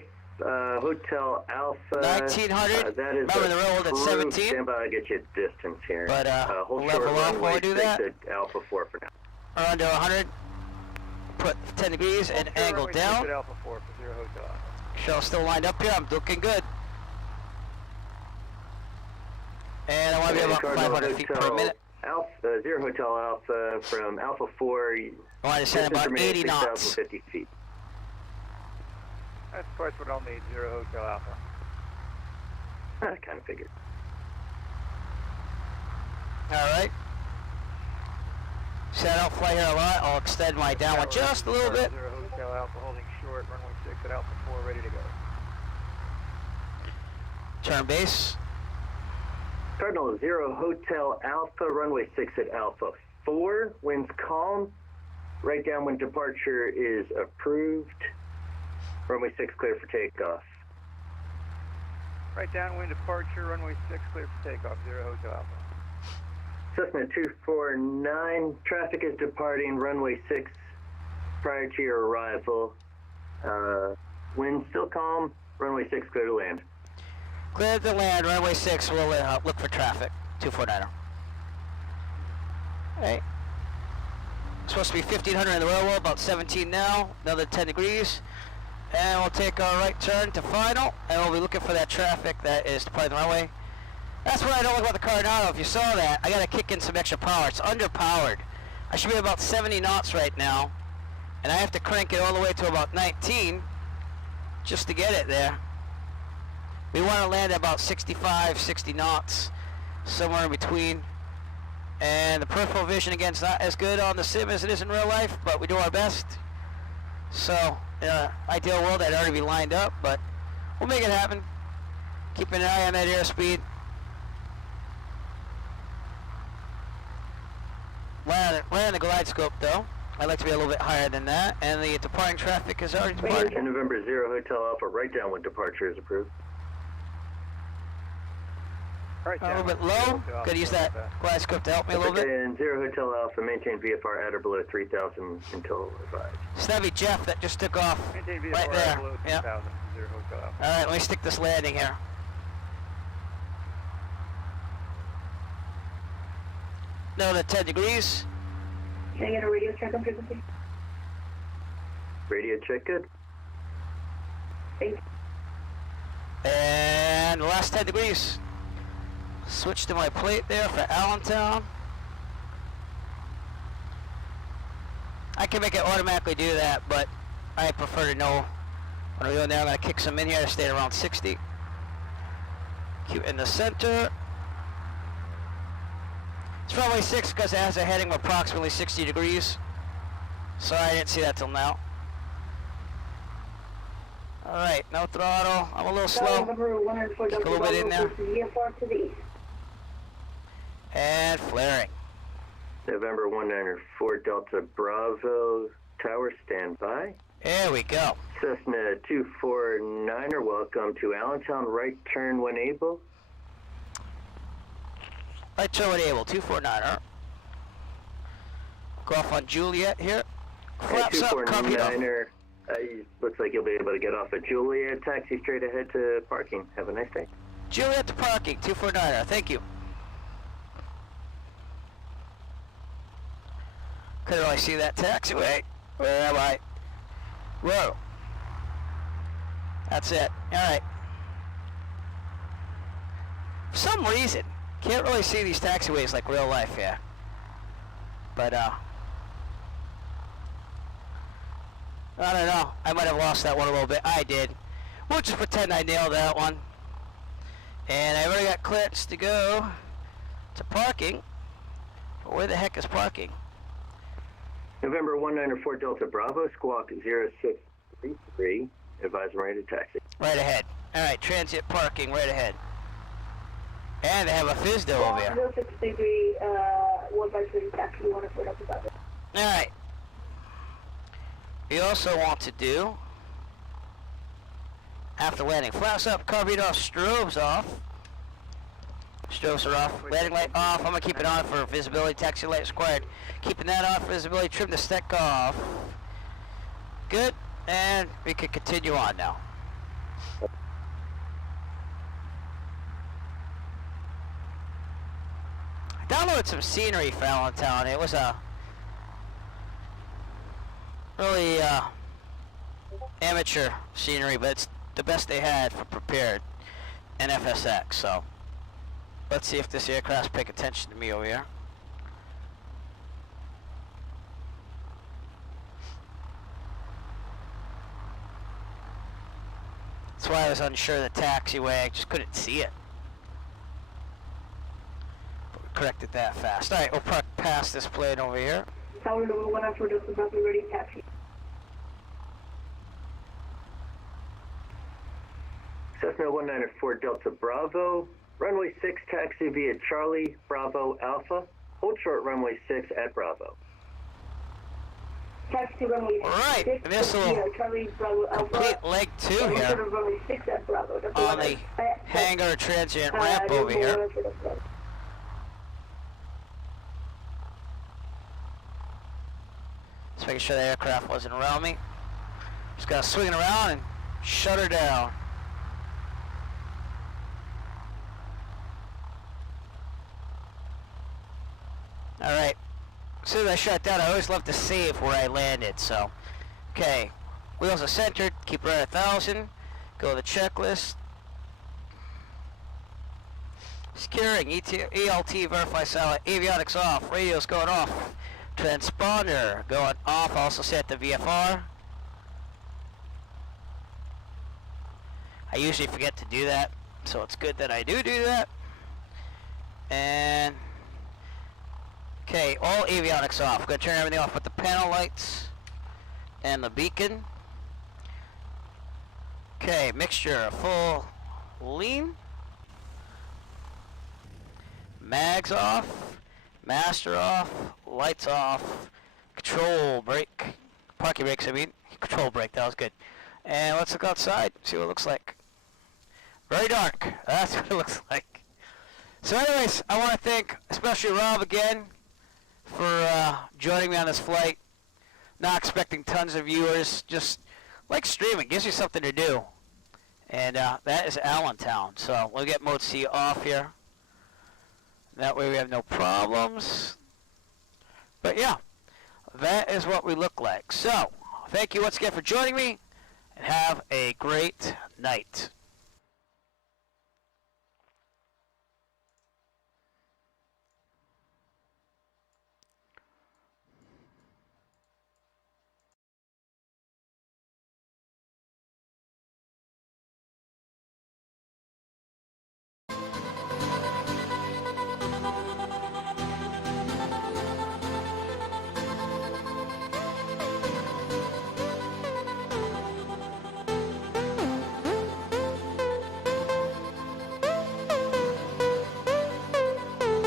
Hotel Alpha. 1900. That is remember the real world at 17. Stand by, I'll get you a distance here. But hold we'll level off while we do that. Alpha 4 for now. Or under 100. Put 10 degrees and angle down. At Alpha 4 for 0 Hotel Alpha. Shell still lined up here. I'm looking good. And I want to be about 500 feet per minute. Alpha, 0 Hotel Alpha from Alpha 4. I want to send about 80 knots. 50 feet. That's twice what I'll need, 0 Hotel Alpha. I kind of figured. Alright. See, I don't fly here a lot. I'll extend my downwind just a little bit. 0 Hotel Alpha holding short, runway 6 at Alpha 4, ready to go. Turn base. Cardinal 0 Hotel Alpha, runway 6 at Alpha 4. Winds calm. Right downwind departure is approved. Runway 6 clear for takeoff. Right downwind departure, runway 6 clear for takeoff, 0 Hotel Alpha. Cessna 249, traffic is departing runway 6 prior to your arrival. Wind still calm, runway 6 clear to land. Clear to land, runway 6. We'll look for traffic. 249er. Hey. Supposed to be 1500 in the real world, about 17 now. Another 10 degrees. And we'll take our right turn to final, and we'll be looking for that traffic that is departing the runway. That's what I don't like about the Coronado. If you saw that, I gotta kick in some extra power. It's underpowered. I should be about 70 knots right now, and I have to crank it all the way to about 19 just to get it there. We want to land at about 65, 60 knots, somewhere in between. And the peripheral vision, again, is not as good on the sim as it is in real life, but we do our best. So, in an ideal world, I'd already be lined up, but we'll make it happen. Keeping an eye on that airspeed. Land the glide scope, though. I'd like to be a little bit higher than that, and the departing traffic is already departed. In November 0 Hotel Alpha, right downwind departure is approved. Right A little bit low. Could use that glide scope to help me a little bit. And 0 Hotel Alpha, maintain VFR at or below 3,000 until advised. So that'd be Jeff that just took off Maintain VFR right there. below 3,000, 0 Hotel Alpha. All right, let me stick this landing here. Another 10 degrees. Can I get a radio check on frequency? Radio check good. Thank you. And the last 10 degrees. Switch to my plate there for Allentown. I can make it automatically do that, but I prefer to know what I'm doing there. I'm going to kick some in here to stay at around 60. Keep in the center. It's runway 6 because it has a heading of approximately 60 degrees. Sorry, I didn't see that till now. Alright, no throttle. I'm a little slow. Just a little bit in there. And flaring. November 194 Delta Bravo, tower standby. There we go. Cessna 249er, welcome to Allentown, right turn when able. Right turn when able, 249er. Go off on Juliet here. Flaps up, copy off. 249er, looks like you'll be able to get off at Juliet, taxi straight ahead to parking. Have a nice day. Juliet to parking, 249er, thank you. Couldn't really see that taxiway. Where am I? Whoa. That's it. Alright. For some reason, can't really see these taxiways like real life here. But, I don't know. I might have lost that one a little bit. I did. We'll just pretend I nailed that one. And I already got clearance to go to parking. But where the heck is parking? November 194 Delta Bravo, squawk 0633. Advise I'm ready to taxi. Right ahead. Alright, transit parking right ahead. And they have a FISDO over here. 06 degree, 153 taxi, you want to put up about it. Alright. You also want to do, after landing, flaps up, carburetor off, strobes off. Strobes are off, landing light off. I'm going to keep it on for visibility, taxi light required. Keeping that off, visibility, trim the stick off. Good, and we can continue on now. I downloaded some scenery for Allentown. It was a really amateur scenery, but it's the best they had for prepared and FSX. So let's see if this aircraft's paying attention to me over here. That's why I was unsure of the taxiway. I just couldn't see it. But we corrected that fast. Alright, we'll park past this plane over here. Tower number 1 after this is about to be ready taxi. Cessna 194 Delta Bravo, runway 6 taxi via Charlie Bravo Alpha, hold short runway 6 at Bravo. Taxi runway Alright, 6 this will Charlie Bravo Alpha. complete leg 2 here Runway 6 at Bravo. on the hangar transient ramp over here. Just making sure the aircraft wasn't around me. Just gotta swing it around and shut her down. Alright, as soon as I shut down, I always love to save where I landed, so. Okay, wheels are centered, keep her at 1,000, go to the checklist. Securing, ELT, verify silent, avionics off, radio's going off, transponder going off, also set the VFR. I usually forget to do that, so it's good that I do that. And okay, all avionics off. We're going to turn everything off with the panel lights and the beacon. Okay, mixture full lean. Mags off. Master off. Lights off. Control brake. Parking brakes, I mean. Control brake, that was good. And let's look outside, see what it looks like. Very dark. That's what it looks like. So anyways, I want to thank especially Rob again for joining me on this flight. Not expecting tons of viewers, just like streaming, gives you something to do. And that is Allentown. So we'll get mode C off here. That way we have no problems. But yeah, that is what we look like. So thank you once again for joining me, and have a great night.